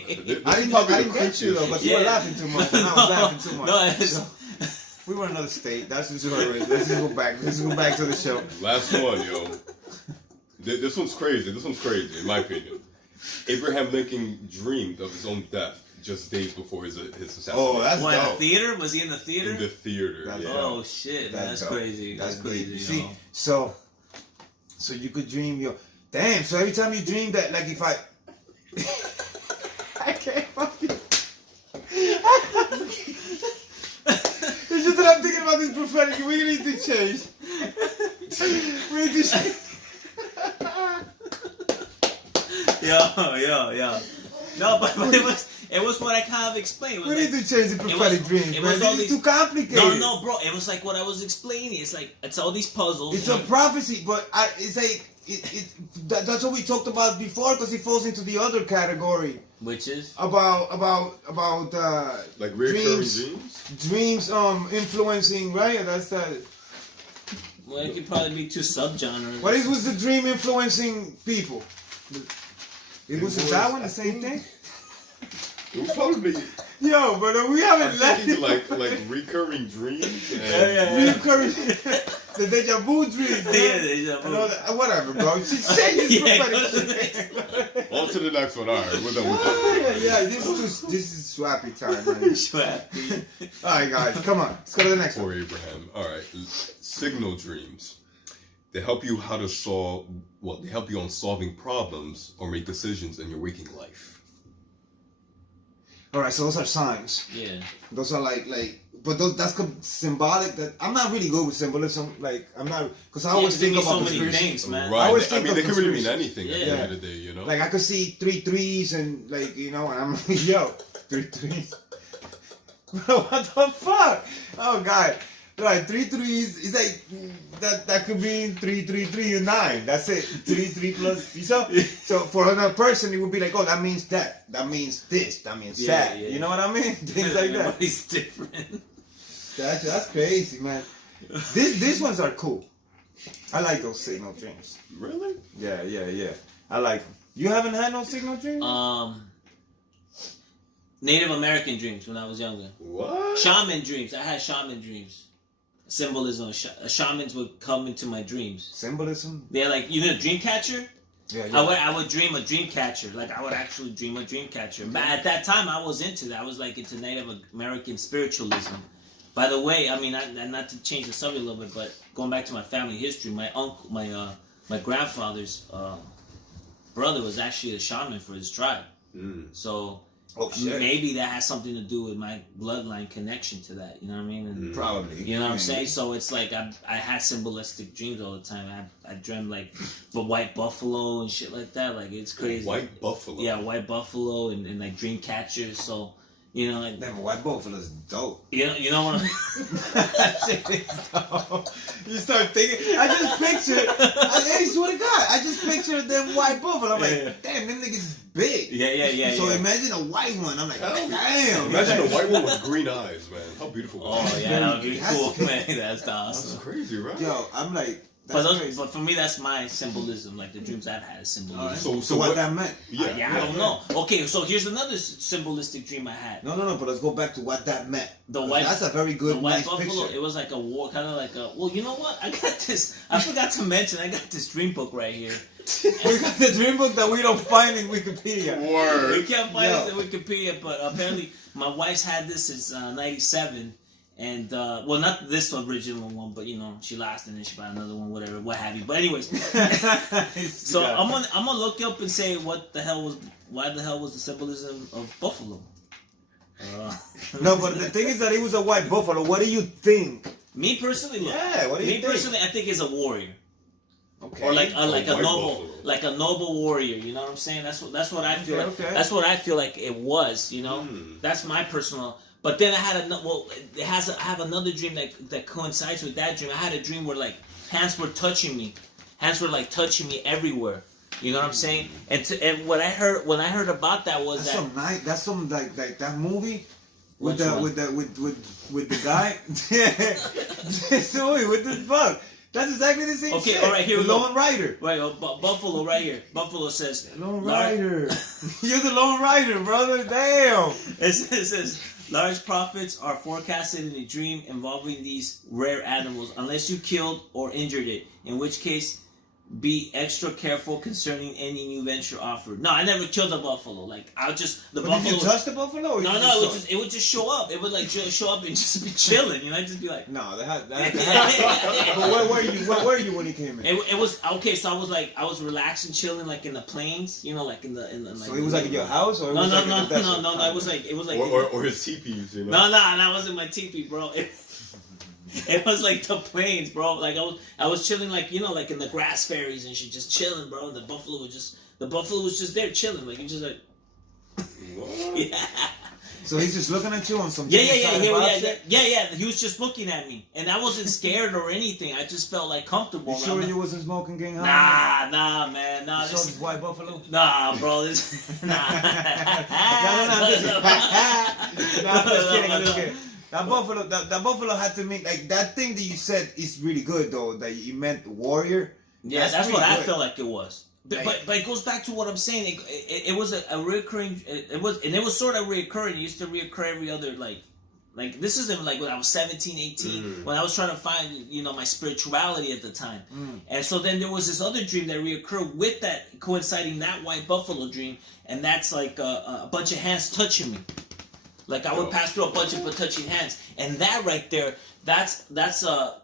I didn't get you though, but you were laughing too much. And I was laughing too much. No, so, we were in another state. That's just what it is. Let's just go back. Let's go back to the show. Last one, yo. This one's crazy. In my opinion. Abraham Lincoln dreamed of his own death just days before his assassination. Oh, that's what, dope. in the theater? Was he in the theater? In the theater, That's yeah. Oh shit, that's crazy. That's crazy. You see, so you could dream your damn. So every time you dream that, like if I can't fucking. It's just that I'm thinking about this prophetic. We need to change. We need to change. Yo. No, but it was what I kind of explained. We need to change the prophetic dreams. It's too complicated. No, bro. It was like what I was explaining. It's like it's all these puzzles. It's a prophecy, but it's like that's what we talked about before because it falls into the other category. Which is about like recurring dreams influencing, right? That's that. Well, it could probably be two subgenres. What was the dream influencing people? It was that one the same thing? It would probably be. Yo, but we haven't left it. like recurring dreams. And recurring. The deja vu dream. Yeah, deja vu. Whatever, bro. Say this prophetic shit. On to the next one. All right, we're done with that. Yeah, this is swappy time, man. Swappy. All right, guys, come on. Let's go to the next one. For Abraham. All right, signal dreams. They help you they help you on solving problems or make decisions in your waking life. All right, so those are signs. Yeah. Those are but that's symbolic. That I'm not really good with symbolism. Like I'm not because I always think about so many conspiracy. things, man. Right. I mean, they could really mean anything at the Yeah. end of the day, you know. Like I could see 3 threes and and I'm like, yo, 3 threes. Bro, what the fuck? Oh God. Right, 3 threes. It's like that could be 3, 3, 3, and 9. That's it. 3, 3 plus. So for another person, it would be like, oh, that means that. That means this. That means that. Yeah. You know what I mean? Things like that. Everybody's different. That's crazy, man. These ones are cool. I like those signal dreams. Really? Yeah. I like them. You haven't had no signal dreams? Native American dreams when I was younger. What? Shaman dreams. I had shaman dreams. Symbolism. Shamans would come into my dreams. Symbolism? They're like, you know, dream catcher? Yeah. I would dream a dream catcher. Like, I would actually dream a dream catcher. But at that time, I was into that. I was like into Native American spiritualism. By the way, I mean, not to change the subject a little bit, but going back to my family history, my uncle, my grandfather's brother was actually a shaman for his tribe. Mm. So Oh shit. Maybe that has something to do with my bloodline connection to that. You know what I mean? And, Probably. you know what I'm saying? So it's like I had symbolistic dreams all the time. I dreamt like the white buffalo and shit like that. Like it's crazy. White buffalo. Yeah, white buffalo and like dream catchers. So you know, Damn, white buffalo's dope. you know what I mean? That shit is dope. You start thinking. I just pictured. I swear to God, I just pictured them white buffalo. I'm like, damn, them niggas is big. Yeah. So imagine a white one. I'm like, damn. Imagine a white one with green eyes, man. How beautiful. Oh yeah, that would be That's cool, good. man. That's That's awesome. crazy, right? Yo, I'm like, But, that's crazy. but for me, that's my symbolism. Like the dreams I've had is symbolism. So what that meant? I don't know. Okay, so here's another symbolistic dream I had. No, but let's go back to what that meant. The white, That's a very good, the white nice buffalo. picture. It was like a war, kind of like a. Well, you know what? I got this. I forgot to mention. I got this dream book right here. We got the dream book that we don't find in Wikipedia. Word. We can't find it in Wikipedia, but apparently my wife's had this since '97. And, well, not this original one, but, you know, she lost and then she bought another one, whatever, what have you. But anyways, so Yeah. I'm gonna look up and say why the hell was the symbolism of buffalo? No, but the thing is that it was a white buffalo. What do you think? Me personally, look. Yeah, what do you Me think? personally, I think is a warrior. Okay. Or like a white noble, buffalo. like a noble warrior. You know what I'm saying? That's what I feel. Okay, like. okay. That's what I feel like it was. You know, that's my personal. But then I had I have another dream that coincides with that dream. I had a dream where like hands were touching me, hands were like touching me everywhere. You know what I'm saying? And when I heard about that was That's that some nice. That's some like that movie with Which the one? with the guy. This movie with the fuck. That's exactly the same Okay, shit. all right, here the we go. Lone Rider. Wait, Buffalo right here. Buffalo says Lone Rider. You're the Lone Rider, brother. Damn. It says large profits are forecasted in a dream involving these rare animals, unless you killed or injured it, in which case be extra careful concerning any new venture offered. No, I never killed a buffalo. Like I just But buffalo. did you touch the buffalo? Or No, you no, just it would just show up. It would like show up and just be chilling. You know, I'd just be like. No, that But where were you? Where were you when he came in? It was okay. So I was relaxing, chilling, like in the plains. You know, like in the. Like, So it was like in your house, or it No, was no, like in no, the desert? no. It was like. Or his teepees, you know. No, that wasn't my teepee, bro. It was like the plains, bro. Like I was chilling, like you know, like in the grass fairies and shit, just chilling, bro. The buffalo was just there chilling, like he just like. What? Yeah. So he's just looking at you on some. Yeah. He was just looking at me, and I wasn't scared or anything. I just felt like comfortable. You sure you wasn't smoking, gang? Nah, man, nah. You saw this white buffalo? Nah, bro, this. Nah. I'm just kidding. That buffalo had to mean like that thing that you said is really good though. That you meant warrior. Yeah, that's really what I good. felt like it was. But it goes back to what I'm saying. It was a recurring. It was sort of reoccurring. It used to reoccur every other like this isn't like when I was 17, 18 when I was trying to find my spirituality at the time. And so then there was this other dream that reoccurred with that coinciding that white buffalo dream, and that's like a bunch of hands touching me. Like I would pass through a bunch of touching hands, and that right there, that's a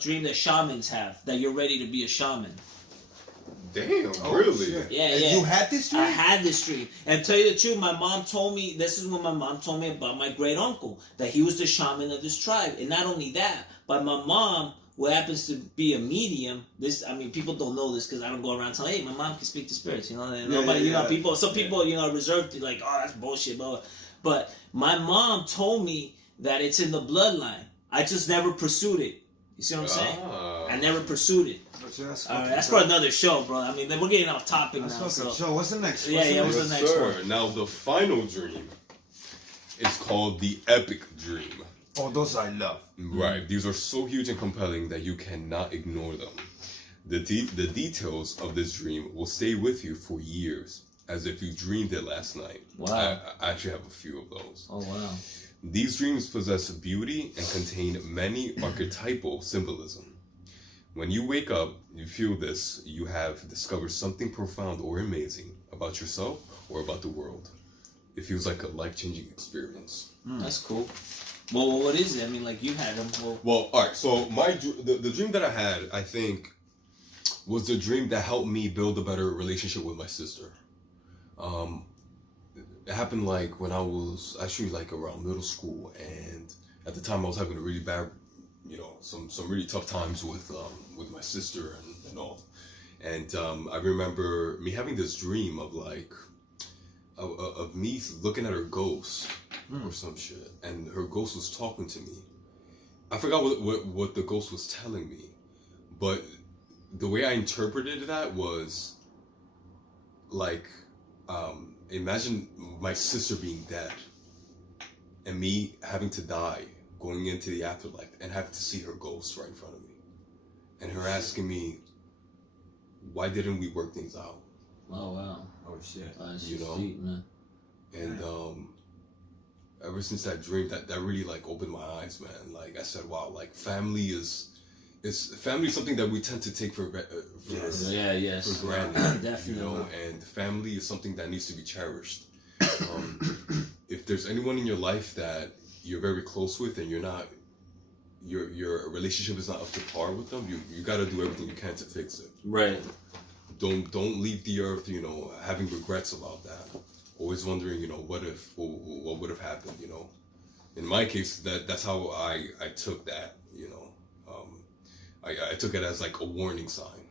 dream that shamans have. That you're ready to be a shaman. Damn, really? Shit. Yeah, And yeah. you had this dream? I had this dream, and to tell you the truth, my mom told me this is when my mom told me about my great uncle, that he was the shaman of this tribe, and not only that, but my mom, who happens to be a medium. People don't know this because I don't go around telling, hey, my mom can speak to spirits. Nobody, yeah. Some people, are reserved to like, oh, that's bullshit, blah, blah. But my mom told me that it's in the bloodline. I just never pursued it. You see what I'm saying? I never pursued it. That's for another show, bro. I mean, we're getting off topic now. So what's the next? What's the next one? Now the final dream is called the epic dream. Oh, those I love. Right. These are so huge and compelling that you cannot ignore them. The details of this dream will stay with you for years, as if you dreamed it last night. Wow. I actually have a few of those. Oh, wow. These dreams possess beauty and contain many archetypal symbolism. When you wake up, you feel this, you have discovered something profound or amazing about yourself or about the world. It feels like a life-changing experience. That's cool. Well, what is it? I mean, like, you had them. Well, all right, so the dream that I had, I think, was the dream that helped me build a better relationship with my sister. it happened like when I was actually like around middle school, and at the time I was having a really bad, some really tough times with my sister and all. And I remember me having this dream of like of me looking at her ghost or some shit, and her ghost was talking to me. I forgot what the ghost was telling me, but the way I interpreted that was like, imagine my sister being dead and me having to die, going into the afterlife, and having to see her ghost right in front of me, and her asking me, why didn't we work things out? Oh wow! Oh shit! That's deep, man. And ever since that dream, that really like opened my eyes, man. Like I said, wow, like family is something that we tend to take for granted. Definitely. And family is something that needs to be cherished. If there's anyone in your life that you're very close with and you're not, your relationship is not up to par with them, you got to do everything you can to fix it. Right. Don't leave the earth, having regrets about that. Always wondering, what would have happened, In my case, that's how I took that, I took it as like a warning sign,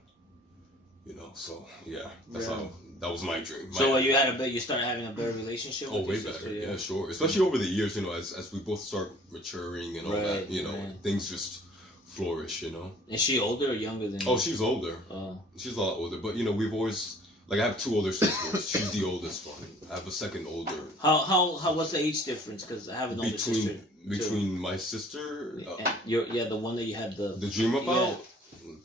So yeah, how that was my dream. So you started having a better relationship. Oh, way better. Yeah, sure. Especially over the years, as we both start maturing and all that, things just flourish, Is she older or younger than you? Oh, she's older. Oh. She's a lot older, but we've always, like, I have two older sisters. She's the oldest one. I have a second older. How what's the age difference? Because I have an older sister. Between my sister, the one that you had the dream about,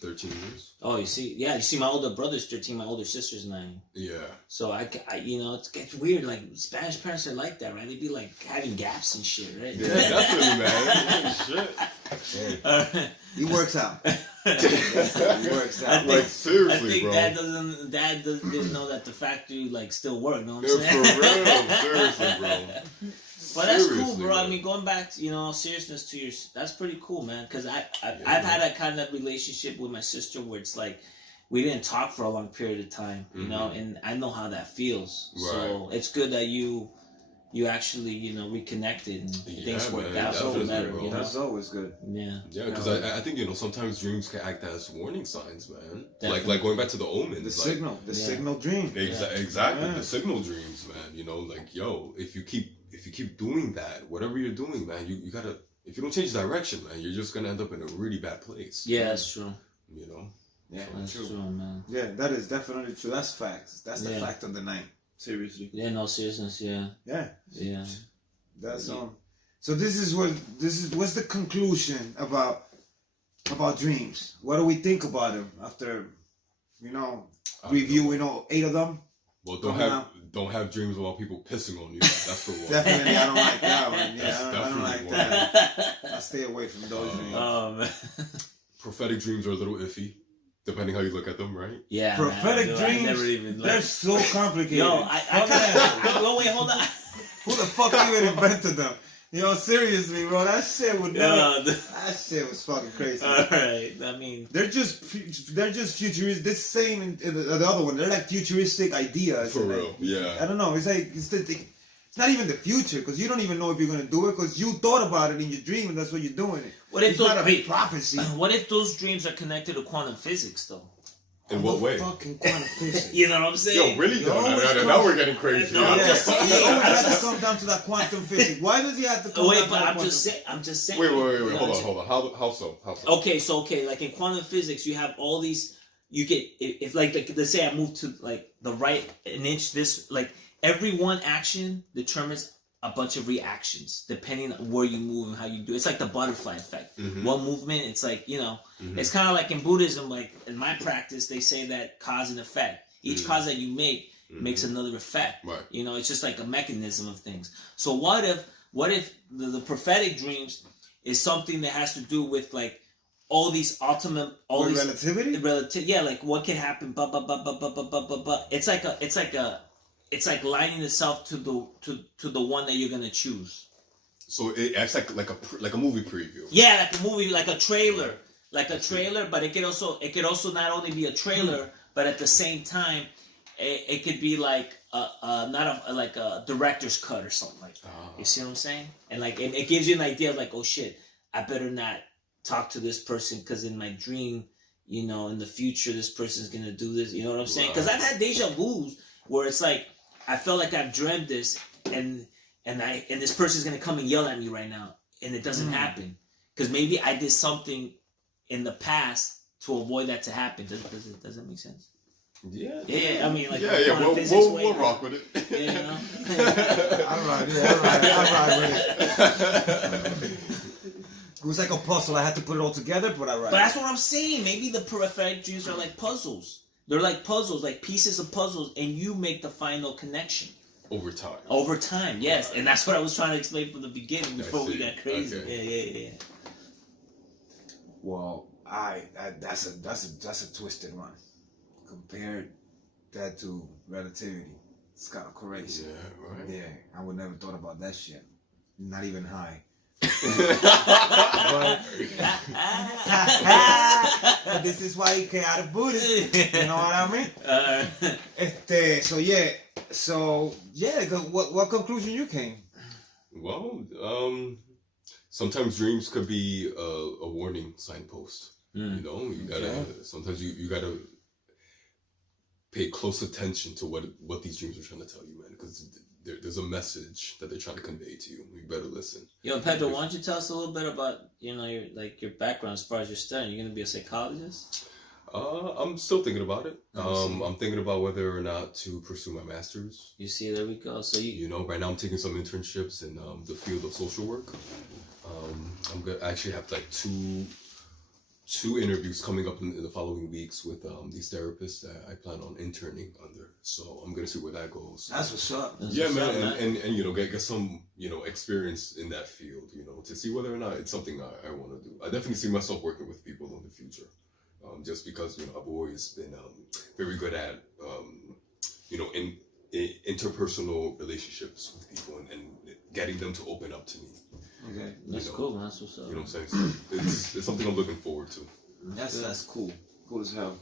13 years. Oh, you see, my older brother's 13, my older sister's 9. Yeah. So I it gets weird. Like Spanish parents are like that, right? They'd be like having gaps and shit, right? Yeah, definitely, man. Shit. Yeah. He works out. He works out. Like seriously, I think bro. Dad didn't know that the factory like still worked. Know what I'm saying? For real, seriously, bro. But that's cool, bro. I mean, going back to, all seriousness to that's pretty cool, man. Because I've had a kind of relationship with my sister where it's like we didn't talk for a long period of time, and I know how that feels. Right. So it's good that you actually, reconnected and things worked out so better. That's always good. Yeah. Yeah, because I think, sometimes dreams can act as warning signs, man. Definitely. Like going back to the omens. The signal dream. Exactly. Yeah. The signal dreams, man. Like, yo, if you keep doing that, whatever you're doing, man, you gotta, if you don't change direction, man, you're just gonna end up in a really bad place. Yeah, that's true. Yeah, that's true, man. Yeah, that is definitely true. That's facts. That's the fact of the night. Seriously. Yeah, no seriousness. Yeah. Yeah. Yeah. That's So what's the conclusion about dreams? What do we think about them after, reviewing all 8 of them? Well, don't have dreams about people pissing on you. That's for one. Definitely, I don't like that one. Yeah, I don't like that. I stay away from those dreams. Man. Prophetic dreams are a little iffy, depending how you look at them, right? Yeah. Prophetic dreams. They're so complicated. Yo, wait, hold on. Who the fuck even invented them? Seriously, bro, that shit would never. That shit was fucking crazy. All right, I mean, they're just futuristic. This same in the other one, they're like futuristic ideas. For real, yeah. I don't know. It's like it's not even the future, because you don't even know if you're gonna do it, because you thought about it in your dream and that's what you're doing it. It's not a prophecy. What if those dreams are connected to quantum physics, though? In what way? Fucking quantum physics. You know what I'm saying? Yo, really? Now we're getting crazy. No, I'm just saying. It always has to come down to that quantum physics. Why does he have to come down to that I'm just saying. Wait. Hold on. How so? Okay, like in quantum physics, you have all these. You get if like let's say I move to like the right an inch. This like every one action determines a bunch of reactions depending on where you move and how you do it. It's like the butterfly effect. Mm-hmm. One movement, it's like, mm-hmm. It's kind of like in Buddhism, like in my practice, they say that cause and effect. Each cause that you make makes another effect. Right. It's just like a mechanism of things. So what if the prophetic dreams is something that has to do with like all these relativity? Yeah, like what can happen, It's like lining itself to the one that you're gonna choose. So it acts like a movie preview. Yeah, like a movie, like a trailer, but it could also not only be a trailer, but at the same time, it could be like not like a director's cut or something like that. You see what I'm saying? And like it gives you an idea of like, oh shit, I better not talk to this person because in my dream, you know, in the future, this person's gonna do this. You know what I'm saying? Because I've had deja vus where it's like I felt like I've dreamt this, and this person's gonna come and yell at me right now, and it doesn't happen because maybe I did something in the past to avoid that to happen. Does it make sense? Yeah. I mean, like, we'll rock with it. Yeah, you know? I'm right with it. It was like a puzzle. I had to put it all together, but I write. But that's what I'm saying. Maybe the prophetic dreams are like puzzles. They're like puzzles, like pieces of puzzles, and you make the final connection. Over time. Over time, yes. And that's what I was trying to explain from the beginning before we got crazy. Okay. Yeah. Well, that's a twisted one. Compare that to relativity. It's kind of crazy. Yeah, right. Yeah, I would never thought about that shit. Not even high. But this is why he Chaoticbuddhist. You know what I mean? So what conclusion you came? Well, sometimes dreams could be a warning signpost. You know, you gotta sometimes you gotta pay close attention to what these dreams are trying to tell you, man, because there's a message that they're trying to convey to you. You better listen. Yo, Pedro, why don't you tell us a little bit about, you know, your background as far as your studying? You're gonna be a psychologist? I'm still thinking about it. I'm thinking about whether or not to pursue my master's. You see, there we go. So you know, right now I'm taking some internships in the field of social work. I actually have like two interviews coming up in the following weeks with these therapists that I plan on interning under. So I'm gonna see where that goes. That's what's up. And you know, get some, you know, experience in that field, you know, to see whether or not it's something I want to do. I definitely see myself working with people in the future, just because, you know, I've always been very good at you know, in interpersonal relationships with people and getting them to open up to me. Okay, that's cool. That's what's up. You know what I'm saying? So it's something I'm looking forward to. That's cool. Cool as hell.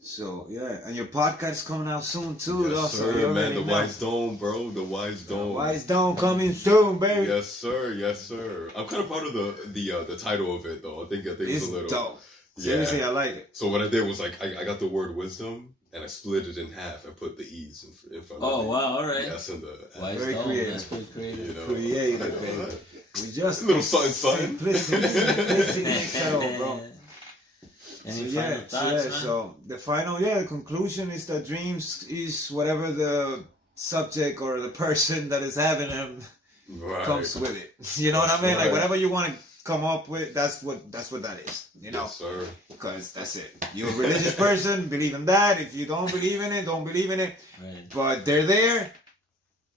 So yeah, and your podcast coming out soon too. Yes, sir, man. The Thewisedome, bro. The Thewisedome. Thewisedome coming soon, baby. Yes, sir. Yes, sir. I'm kind of proud of the title of it, though. I think it's a little dope. Seriously, I like it. So what I did was like I got the word wisdom and I split it in half and put the E's in front of it. Oh wow! All right. Yes, and the very creative. That's pretty creative. You know, creative, baby. We just a little something. Simplicity makes it all, bro. Any final thoughts, man? So the the conclusion is that dreams is whatever the subject or the person that is having them comes with it. You know what I mean? Like whatever you want to come up with, that's what that is. You know? Yes, sir. Because that's it. You're a religious person, believe in that. If you don't believe in it, don't believe in it. Right. But they're there,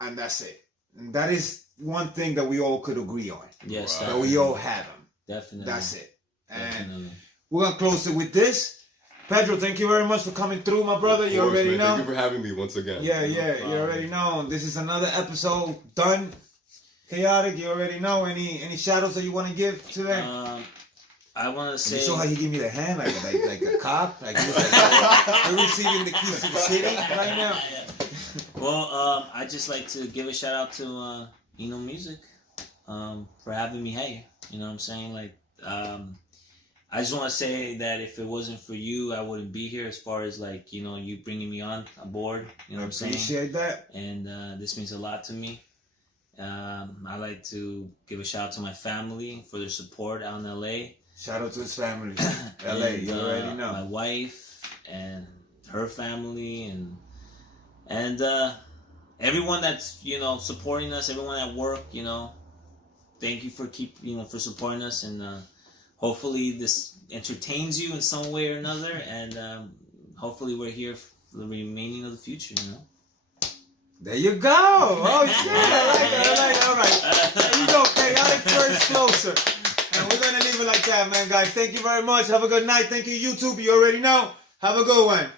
and that's it. And that is one thing that we all could agree on. Yes, that we all have them. Definitely. That's it. And definitely. We're gonna close it with this. Pedro, thank you very much for coming through, my brother. You already know. Thank you for having me once again. Yeah, you already know. This is another episode done. Chaotic, you already know. Any shout outs that you want to give to them? I want to say. You saw how he gave me the hand like a cop? Like he was like, we're receiving the keys to the city right now. Well, I just like to give a shout out to Innomuzik for having me here. You know what I'm saying? Like, I just want to say that if it wasn't for you, I wouldn't be here. As far as like, you know, you bringing me on board. You know what I'm saying? Appreciate that. And this means a lot to me. I like to give a shout out to my family for their support out in LA. Shout out to his family. LA, you already know. My wife and her family and everyone that's, you know, supporting us, everyone at work, you know, thank you for for supporting us, and hopefully this entertains you in some way or another, and hopefully we're here for the remaining of the future, you know. There you go. Oh shit, I like it. All right. There you go, Chaotic first closer. And we're gonna leave it like that, man, guys. Thank you very much. Have a good night. Thank you, YouTube. You already know. Have a good one.